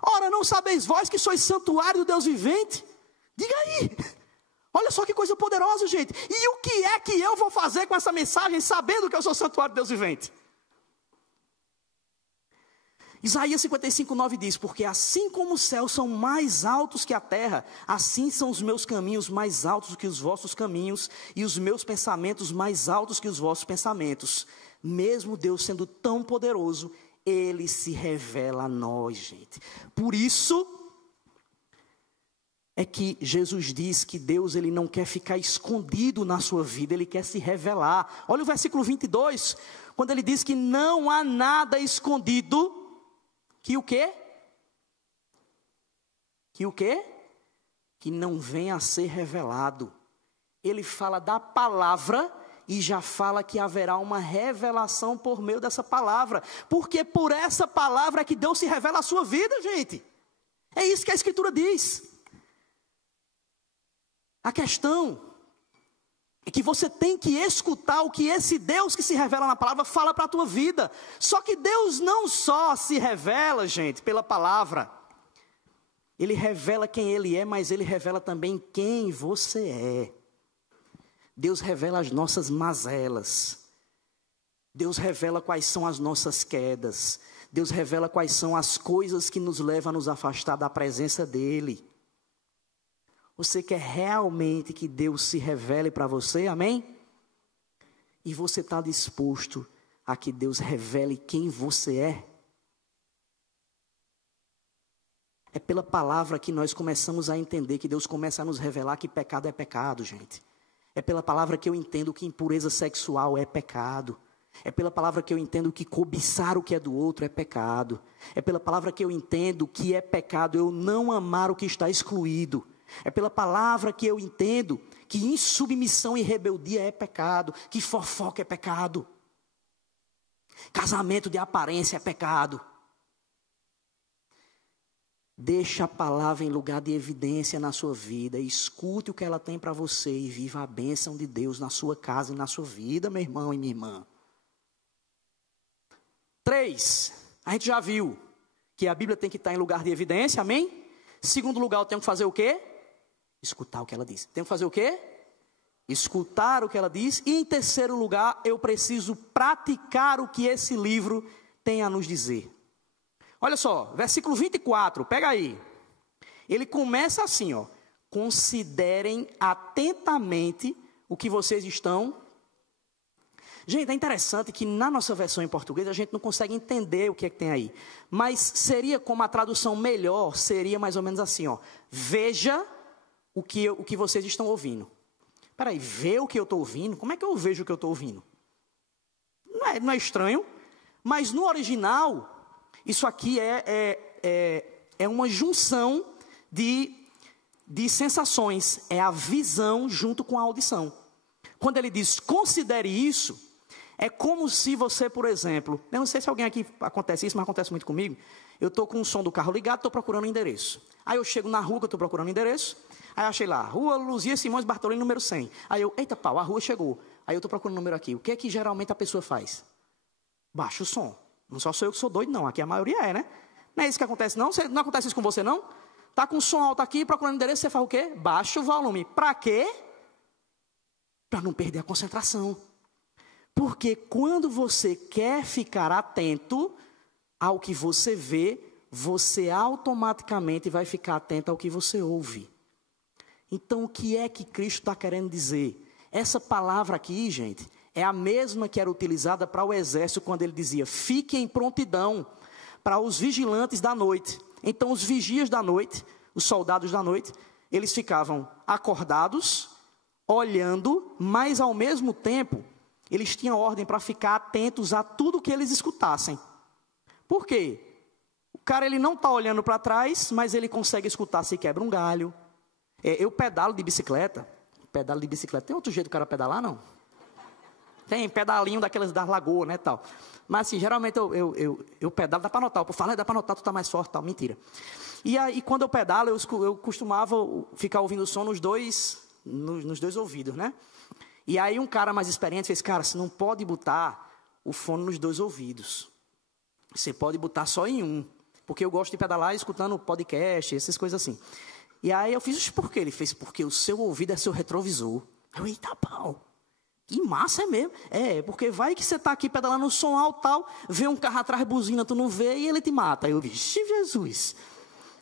Ora, não sabeis vós que sois santuário do Deus vivente? Diga aí. Olha só que coisa poderosa, gente. E o que é que eu vou fazer com essa mensagem, sabendo que eu sou santuário do Deus vivente? Isaías 55:9 diz, porque assim como os céus são mais altos que a terra, assim são os meus caminhos mais altos do que os vossos caminhos, e os meus pensamentos mais altos que os vossos pensamentos. Mesmo Deus sendo tão poderoso, Ele se revela a nós, gente. Por isso é que Jesus diz que Deus, Ele não quer ficar escondido na sua vida, Ele quer se revelar. Olha o versículo 22, quando Ele diz que não há nada escondido, que o quê? Que o quê? Que não venha a ser revelado. Ele fala da palavra e já fala que haverá uma revelação por meio dessa palavra. Porque por essa palavra é que Deus se revela a sua vida, gente. É isso que a Escritura diz. A questão é que você tem que escutar o que esse Deus que se revela na palavra fala para a tua vida. Só que Deus não só se revela, gente, pela palavra. Ele revela quem Ele é, mas Ele revela também quem você é. Deus revela as nossas mazelas. Deus revela quais são as nossas quedas. Deus revela quais são as coisas que nos levam a nos afastar da presença dEle. Você quer realmente que Deus se revele para você, amém? E você está disposto a que Deus revele quem você é? É pela palavra que nós começamos a entender, que Deus começa a nos revelar que pecado é pecado, gente. É pela palavra que eu entendo que impureza sexual é pecado. É pela palavra que eu entendo que cobiçar o que é do outro é pecado. É pela palavra que eu entendo que é pecado eu não amar o que está excluído. É pela palavra que eu entendo que insubmissão e rebeldia é pecado, que fofoca é pecado, casamento de aparência é pecado. Deixa a palavra em lugar de evidência na sua vida, escute o que ela tem para você e viva a bênção de Deus na sua casa e na sua vida, meu irmão e minha irmã. 3, a gente já viu que a Bíblia tem que estar em lugar de evidência, amém? Segundo lugar, eu tenho que fazer o quê? Escutar o que ela diz. Tenho que fazer o quê? Escutar o que ela diz. E em terceiro lugar, eu preciso praticar o que esse livro tem a nos dizer. Olha só, versículo 24, pega aí. Ele começa assim, ó. Considerem atentamente o que vocês estão. Gente, é interessante que na nossa versão em português a gente não consegue entender o que é que tem aí. Mas seria como a tradução melhor, seria mais ou menos assim, ó. Veja o que vocês estão ouvindo. Espera aí, ver o que eu estou ouvindo? Como é que eu vejo o que eu estou ouvindo? Não é estranho, mas no original, isso aqui é uma junção de sensações. É a visão junto com a audição. Quando ele diz, considere isso, é como se você, por exemplo, eu não sei se alguém aqui acontece isso, mas acontece muito comigo. Eu estou com o som do carro ligado, estou procurando um endereço. Aí eu chego na rua que eu estou procurando um endereço. Aí eu achei lá, Rua Luzia Simões Bartolini, número 100. Aí eu, eita pau, a rua chegou. Aí eu estou procurando o número aqui. O que é que geralmente a pessoa faz? Baixa o som. Não só sou eu que sou doido, não. Aqui a maioria é, né? Não é isso que acontece, não? Não acontece isso com você, não? Tá com o som alto aqui, procurando endereço, você faz o quê? Baixa o volume. Para quê? Para não perder a concentração. Porque quando você quer ficar atento ao que você vê, você automaticamente vai ficar atento ao que você ouve. Então, o que é que Cristo está querendo dizer? Essa palavra aqui, gente, é a mesma que era utilizada para o exército quando ele dizia: fiquem em prontidão para os vigilantes da noite. Então os vigias da noite, os soldados da noite, eles ficavam acordados, olhando, mas ao mesmo tempo eles tinham ordem para ficar atentos a tudo que eles escutassem. Por quê? O cara, ele não está olhando para trás, mas ele consegue escutar se quebra um galho. Eu pedalo de bicicleta. Tem outro jeito do cara pedalar, não? Tem pedalinho daquelas das lagoas, né, tal. Mas, assim, geralmente eu pedalo, dá para anotar. O povo fala, dá para anotar, tu tá mais forte, tal. Mentira. E aí, quando eu pedalo, eu costumava ficar ouvindo o som nos dois ouvidos, né? E aí, um cara mais experiente fez: cara, você não pode botar o fone nos dois ouvidos. Você pode botar só em um. Porque eu gosto de pedalar escutando podcast, essas coisas assim. E aí eu fiz: por quê? Ele fez: porque o seu ouvido é seu retrovisor. Eu, eita pau. Que massa, é mesmo. Porque vai que você está aqui pedalando no som alto, tal, vê um carro atrás, buzina, tu não vê e ele te mata. Aí eu disse: Jesus,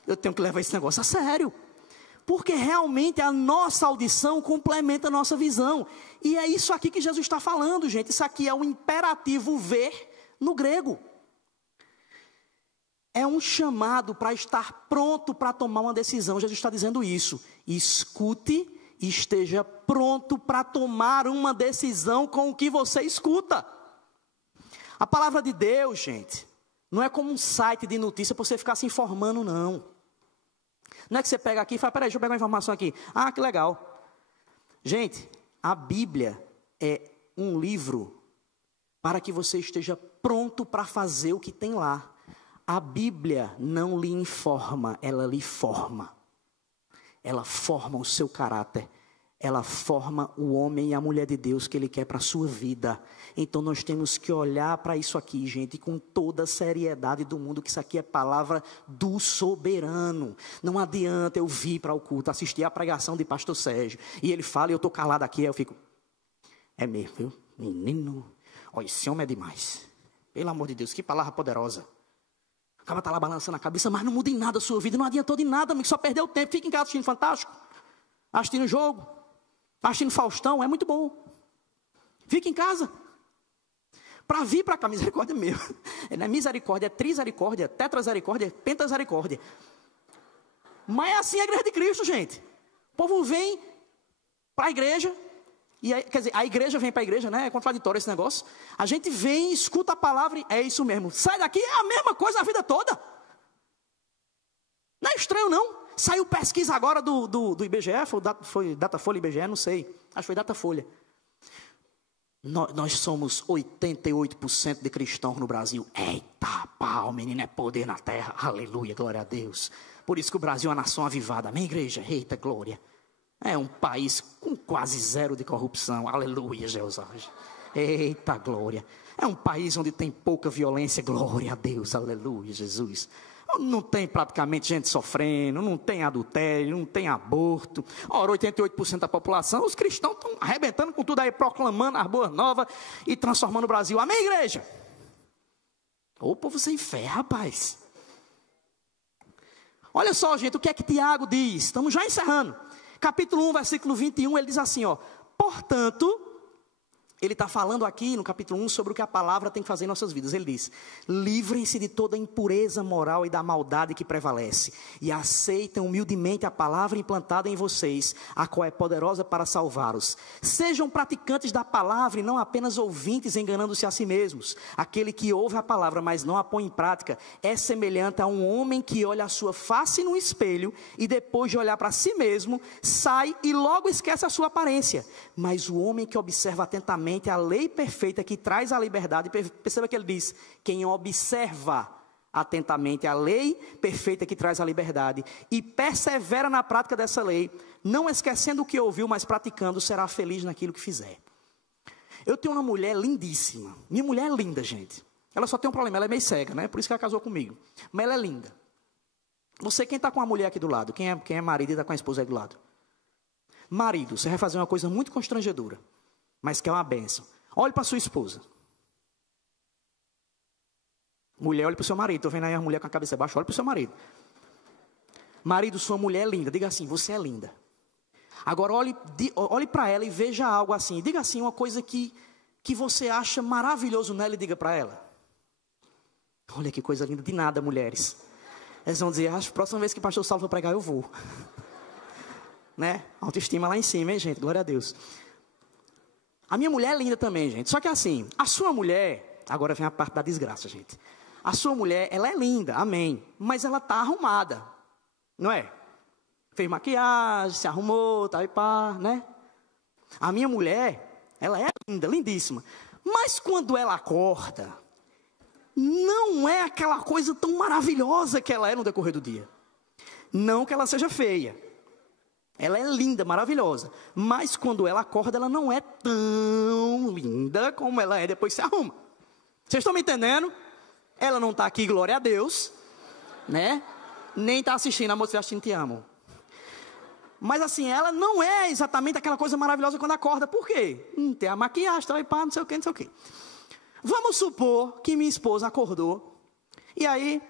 eu tenho que levar esse negócio a sério. Porque realmente a nossa audição complementa a nossa visão. E é isso aqui que Jesus está falando, gente. Isso aqui é o imperativo ver no grego. É um chamado para estar pronto para tomar uma decisão. Jesus está dizendo isso. Escute e esteja pronto para tomar uma decisão com o que você escuta. A palavra de Deus, gente, não é como um site de notícia para você ficar se informando, não. Não é que você pega aqui e fala: peraí, deixa eu pegar uma informação aqui. Ah, que legal. Gente, a Bíblia é um livro para que você esteja pronto para fazer o que tem lá. A Bíblia não lhe informa, ela lhe forma. Ela forma o seu caráter. Ela forma o homem e a mulher de Deus que Ele quer para a sua vida. Então nós temos que olhar para isso aqui, gente, com toda a seriedade do mundo, que isso aqui é palavra do soberano. Não adianta eu vir para o culto, assistir a pregação de pastor Sérgio, e ele fala e eu estou calado aqui, aí eu fico: é mesmo, viu? Menino, olha, esse homem é demais. Pelo amor de Deus, que palavra poderosa. O cara está lá balançando a cabeça, mas não muda em nada a sua vida, não adiantou de nada, amigo, só perdeu tempo. Fica em casa assistindo Fantástico, assistindo jogo, assistindo Faustão, é muito bom. Fica em casa. Para vir para cá, misericórdia mesmo. Não é misericórdia, é trisaricórdia, tetrasaricórdia, pentasaricórdia. Mas é assim a igreja de Cristo, gente. O povo vem para a igreja, e aí, quer dizer, a igreja vem para a igreja, né? É contraditório esse negócio. A gente vem, escuta a palavra e é isso mesmo. Sai daqui, é a mesma coisa a vida toda. Não é estranho, não. Saiu pesquisa agora do IBGE, foi Datafolha, IBGE, não sei. Acho que foi Datafolha. Nós somos 88% de cristãos no Brasil. Eita pau, menino, é poder na terra. Aleluia, glória a Deus. Por isso que o Brasil é uma nação avivada. Amém, igreja? Eita, glória. É um país com quase zero de corrupção. Aleluia, Jesus. Eita, glória. É um país onde tem pouca violência. Glória a Deus, aleluia, Jesus. Não tem praticamente gente sofrendo, não tem adultério, não tem aborto. Ora, 88% da população, os cristãos estão arrebentando com tudo aí, proclamando as boas novas e transformando o Brasil. Amém, igreja? Ô, povo sem fé, rapaz. Olha só, gente, o que é que Tiago diz? Estamos já encerrando. Capítulo 1, versículo 21, ele diz assim, ó: portanto, ele está falando aqui no capítulo 1 sobre o que a palavra tem que fazer em nossas vidas. Ele diz: livrem-se de toda a impureza moral e da maldade que prevalece, e aceitem humildemente a palavra implantada em vocês, a qual é poderosa para salvá-los. Sejam praticantes da palavra e não apenas ouvintes, enganando-se a si mesmos. Aquele que ouve a palavra, mas não a põe em prática, é semelhante a um homem que olha a sua face no espelho e depois de olhar para si mesmo, sai e logo esquece a sua aparência. Mas o homem que observa atentamente a lei perfeita que traz a liberdade, perceba que ele diz: quem observa atentamente a lei perfeita que traz a liberdade e persevera na prática dessa lei, não esquecendo o que ouviu, mas praticando, será feliz naquilo que fizer. Eu tenho uma mulher lindíssima. Minha mulher é linda, gente. Ela só tem um problema, ela é meio cega, né? Por isso que ela casou comigo. Mas ela é linda. Você, quem está com a mulher aqui do lado? Quem é marido e está com a esposa aí do lado? Marido, você vai fazer uma coisa muito constrangedora, mas que é uma bênção. Olhe para sua esposa. Mulher, olhe para o seu marido. Estou vendo aí a mulher com a cabeça baixa. Olhe para o seu marido. Marido, sua mulher é linda. Diga assim: você é linda. Agora olhe para ela e veja algo assim. Diga assim, uma coisa que que você acha maravilhoso nela e diga para ela. Olha que coisa linda, de nada, mulheres. Eles vão dizer, acho que a próxima vez que o pastor Saulo for pregar, eu vou. Né? Autoestima lá em cima, hein, gente? Glória a Deus. A minha mulher é linda também, gente. Só que assim, a sua mulher, agora vem a parte da desgraça, gente. A sua mulher, ela é linda, amém. Mas ela tá arrumada, não é? Fez maquiagem, se arrumou, tal e pá, né? A minha mulher, ela é linda, lindíssima. Mas quando ela acorda, não é aquela coisa tão maravilhosa que ela é no decorrer do dia. Não que ela seja feia. Ela é linda, maravilhosa. Mas quando ela acorda, ela não é tão linda como ela é depois que se arruma. Vocês estão me entendendo? Ela não está aqui, glória a Deus, né? Nem está assistindo, amor, se assistindo, te amo. Mas assim, ela não é exatamente aquela coisa maravilhosa quando acorda. Por quê? Tem a maquiagem, tal e pá, não sei o quê, não sei o quê. Vamos supor que minha esposa acordou. E aí,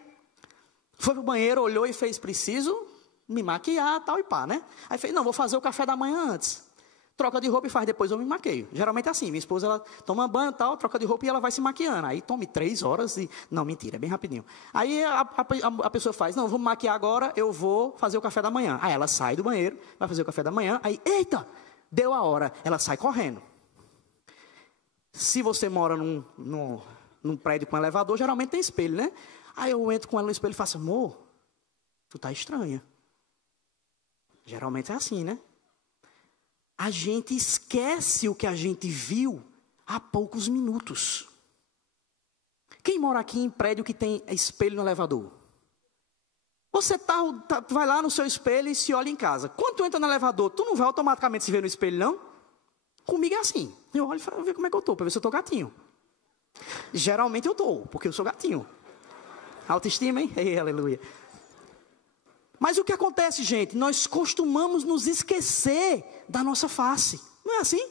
foi pro banheiro, olhou e fez, preciso me maquiar, tal e pá, né? Aí fez, não, vou fazer o café da manhã antes. Troca de roupa e faz, depois eu me maqueio. Geralmente é assim, minha esposa, ela toma banho, tal, troca de roupa e ela vai se maquiando. Aí tome 3 horas e... Não, mentira, é bem rapidinho. Aí a pessoa faz, não, vou me maquiar agora, eu vou fazer o café da manhã. Aí ela sai do banheiro, vai fazer o café da manhã, aí, eita, deu a hora, ela sai correndo. Se você mora num prédio com elevador, geralmente tem espelho, né? Aí eu entro com ela no espelho e faço, amor, tu tá estranha. Geralmente é assim, né? A gente esquece o que a gente viu há poucos minutos. Quem mora aqui em prédio que tem espelho no elevador? Você vai lá no seu espelho e se olha em casa. Quando tu entra no elevador, tu não vai automaticamente se ver no espelho, não? Comigo é assim. Eu olho para ver como é que eu estou, para ver se eu estou gatinho. Geralmente eu estou, porque eu sou gatinho. Autoestima, hein? Ei, aleluia. Mas o que acontece, gente? Nós costumamos nos esquecer da nossa face. Não é assim?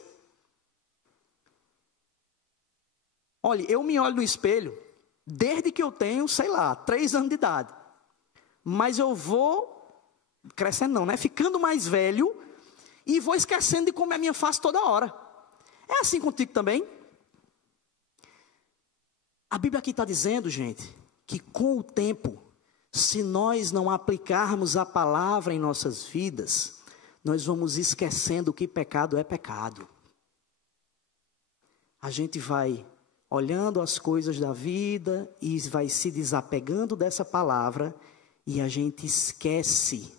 Olha, eu me olho no espelho desde que eu tenho, sei lá, 3 anos de idade. Mas eu vou crescendo não, né? Ficando mais velho e vou esquecendo de como é a minha face toda hora. É assim contigo também? A Bíblia aqui está dizendo, gente, que com o tempo, se nós não aplicarmos a palavra em nossas vidas, nós vamos esquecendo que pecado é pecado. A gente vai olhando as coisas da vida e vai se desapegando dessa palavra e a gente esquece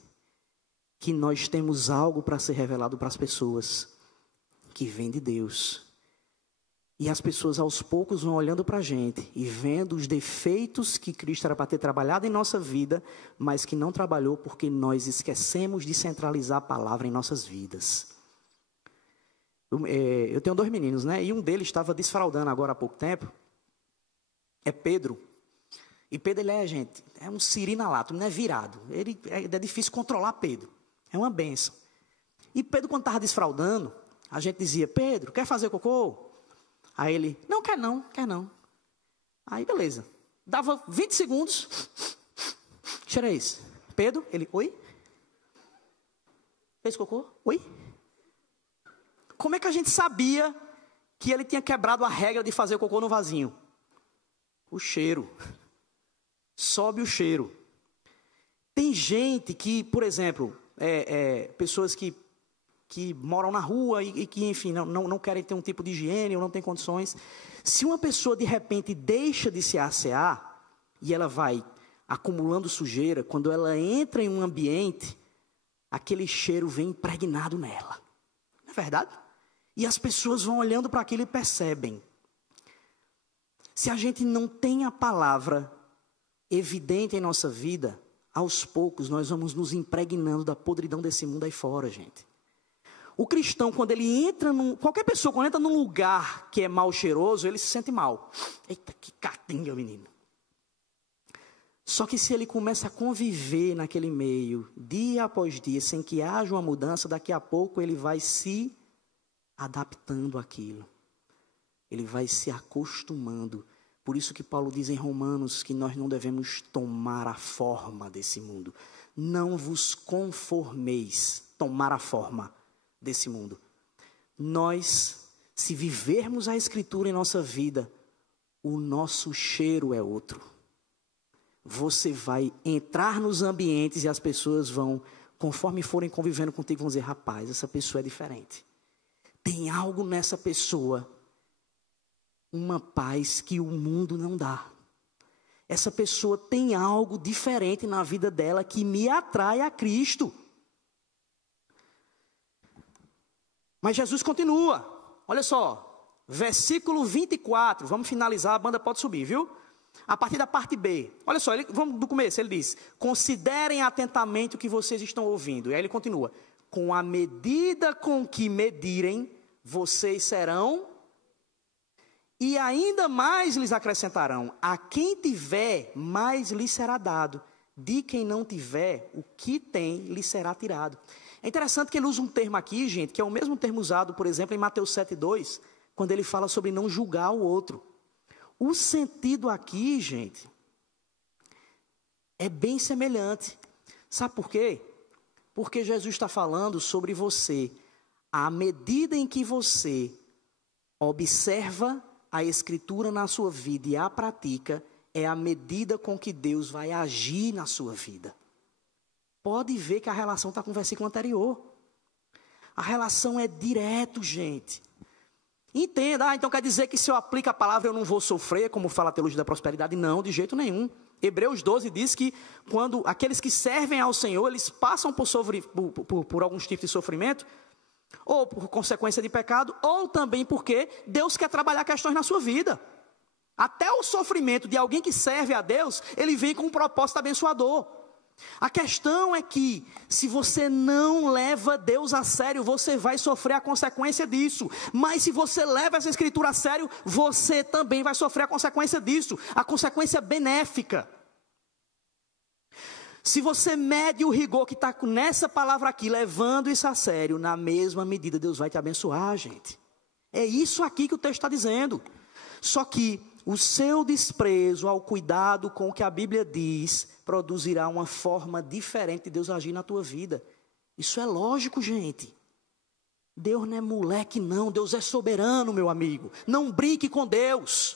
que nós temos algo para ser revelado para as pessoas, que vem de Deus. E as pessoas aos poucos vão olhando para a gente e vendo os defeitos que Cristo era para ter trabalhado em nossa vida, mas que não trabalhou porque nós esquecemos de centralizar a palavra em nossas vidas. Eu tenho 2 meninos, né? E um deles estava desfraldando agora há pouco tempo. É Pedro. E Pedro, gente, é um siri na lata, não é virado. É difícil controlar Pedro. É uma bênção. E Pedro, quando estava desfraldando, a gente dizia, Pedro, quer fazer cocô? Aí ele, não, quer não. Aí, beleza. Dava 20 segundos. Cheira isso. Pedro, ele, oi? Fez cocô? Oi? Como é que a gente sabia que ele tinha quebrado a regra de fazer cocô no vasinho? O cheiro. Sobe o cheiro. Tem gente que, por exemplo, pessoas que moram na rua e que, enfim, não querem ter um tipo de higiene ou não têm condições. Se uma pessoa, de repente, deixa de se assear e ela vai acumulando sujeira, quando ela entra em um ambiente, aquele cheiro vem impregnado nela. Não é verdade? E as pessoas vão olhando para aquilo e percebem. Se a gente não tem a palavra evidente em nossa vida, aos poucos nós vamos nos impregnando da podridão desse mundo aí fora, gente. O cristão, quando ele entra qualquer pessoa, quando entra num lugar que é mal cheiroso, ele se sente mal. Eita, que catinga, menino. Só que se ele começa a conviver naquele meio, dia após dia, sem que haja uma mudança, daqui a pouco ele vai se adaptando àquilo. Ele vai se acostumando. Por isso que Paulo diz em Romanos que nós não devemos tomar a forma desse mundo. Não vos conformeis, tomar a forma desse mundo. Nós se vivermos a Escritura em nossa vida, o nosso cheiro é outro. Você vai entrar nos ambientes e as pessoas vão, conforme forem convivendo contigo, vão dizer: rapaz, essa pessoa é diferente. Tem algo nessa pessoa, uma paz que o mundo não dá. Essa pessoa tem algo diferente na vida dela que me atrai a Cristo. Mas Jesus continua. Olha só, versículo 24. Vamos finalizar, a banda pode subir, viu? A partir da parte B. Olha só, vamos do começo, ele diz: considerem atentamente o que vocês estão ouvindo. E aí ele continua: com a medida com que medirem, vocês serão, e ainda mais lhes acrescentarão. A quem tiver, mais lhe será dado. De quem não tiver, o que tem, lhe será tirado. É interessante que ele usa um termo aqui, gente, que é o mesmo termo usado, por exemplo, em Mateus 7,2, quando ele fala sobre não julgar o outro. O sentido aqui, gente, é bem semelhante. Sabe por quê? Porque Jesus está falando sobre você. À medida em que você observa a Escritura na sua vida e a pratica, é a medida com que Deus vai agir na sua vida. Pode ver que a relação está com o versículo anterior. A relação é direto, gente. Entenda, então quer dizer que se eu aplico a palavra eu não vou sofrer, como fala a teologia da prosperidade? Não, de jeito nenhum. Hebreus 12 diz que quando aqueles que servem ao Senhor, eles passam por alguns tipos de sofrimento, ou por consequência de pecado, ou também porque Deus quer trabalhar questões na sua vida. Até o sofrimento de alguém que serve a Deus, ele vem com um propósito abençoador. A questão é que, se você não leva Deus a sério, você vai sofrer a consequência disso. Mas se você leva essa Escritura a sério, você também vai sofrer a consequência disso. A consequência benéfica. Se você mede o rigor que está nessa palavra aqui, levando isso a sério, na mesma medida Deus vai te abençoar, gente. É isso aqui que o texto está dizendo. Só que o seu desprezo ao cuidado com o que a Bíblia diz produzirá uma forma diferente de Deus agir na tua vida. Isso é lógico, gente. Deus não é moleque, não. Deus é soberano, meu amigo. Não brinque com Deus.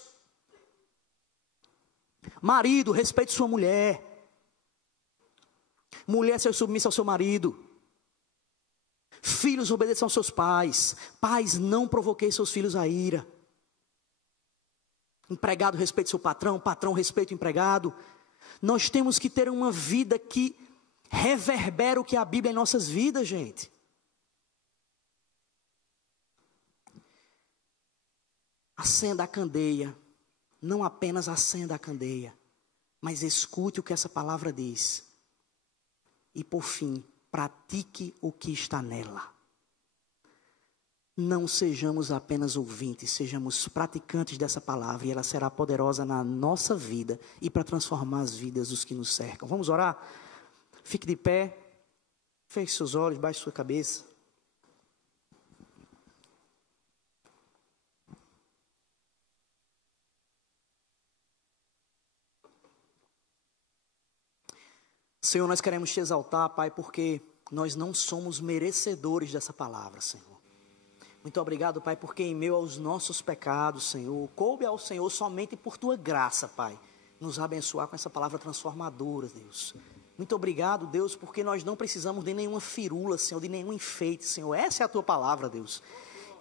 Marido, respeite sua mulher. Mulher, seja submissa ao seu marido. Filhos, obedeçam aos seus pais. Pais, não provoquei seus filhos a ira. Empregado, respeite seu patrão. Patrão, respeite o empregado. Nós temos que ter uma vida que reverbera o que é a Bíblia em nossas vidas, gente. Acenda a candeia. Não apenas acenda a candeia, mas escute o que essa palavra diz. E por fim, pratique o que está nela. Não sejamos apenas ouvintes, sejamos praticantes dessa palavra, e ela será poderosa na nossa vida e para transformar as vidas dos que nos cercam. Vamos orar? Fique de pé, feche seus olhos, baixe sua cabeça. Senhor, nós queremos te exaltar, Pai, porque nós não somos merecedores dessa palavra, Senhor. Muito obrigado, Pai, porque em meio aos nossos pecados, Senhor, coube ao Senhor somente por Tua graça, Pai, nos abençoar com essa palavra transformadora, Deus. Muito obrigado, Deus, porque nós não precisamos de nenhuma firula, Senhor, de nenhum enfeite, Senhor. Essa é a Tua palavra, Deus.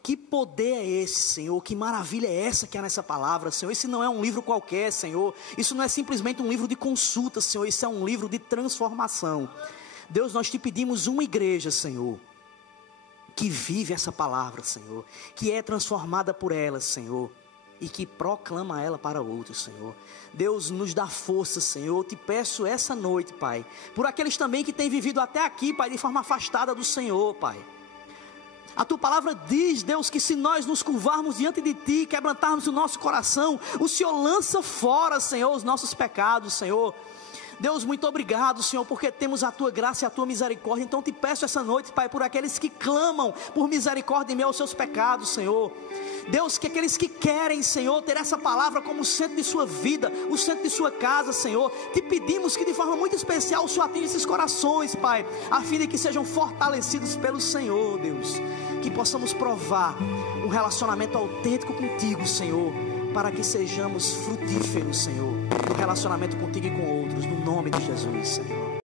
Que poder é esse, Senhor? Que maravilha é essa que há nessa palavra, Senhor? Esse não é um livro qualquer, Senhor. Isso não é simplesmente um livro de consulta, Senhor. Isso é um livro de transformação. Deus, nós te pedimos uma igreja, Senhor, que vive essa palavra, Senhor, que é transformada por ela, Senhor, e que proclama ela para outros, Senhor. Deus, nos dá força, Senhor. Eu te peço essa noite, Pai, por aqueles também que têm vivido até aqui, Pai, de forma afastada do Senhor, Pai. A Tua palavra diz, Deus, que se nós nos curvarmos diante de Ti, quebrantarmos o nosso coração, o Senhor lança fora, Senhor, os nossos pecados, Senhor. Deus, muito obrigado, Senhor, porque temos a Tua graça e a Tua misericórdia. Então te peço essa noite, Pai, por aqueles que clamam por misericórdia em meio aos seus pecados, Senhor. Deus, que aqueles que querem, Senhor, ter essa palavra como o centro de sua vida, o centro de sua casa, Senhor, te pedimos que de forma muito especial o Senhor atinja esses corações, Pai, a fim de que sejam fortalecidos pelo Senhor, Deus, que possamos provar um relacionamento autêntico contigo, Senhor, para que sejamos frutíferos, Senhor, no relacionamento contigo e com outros, no nome de Jesus, Senhor.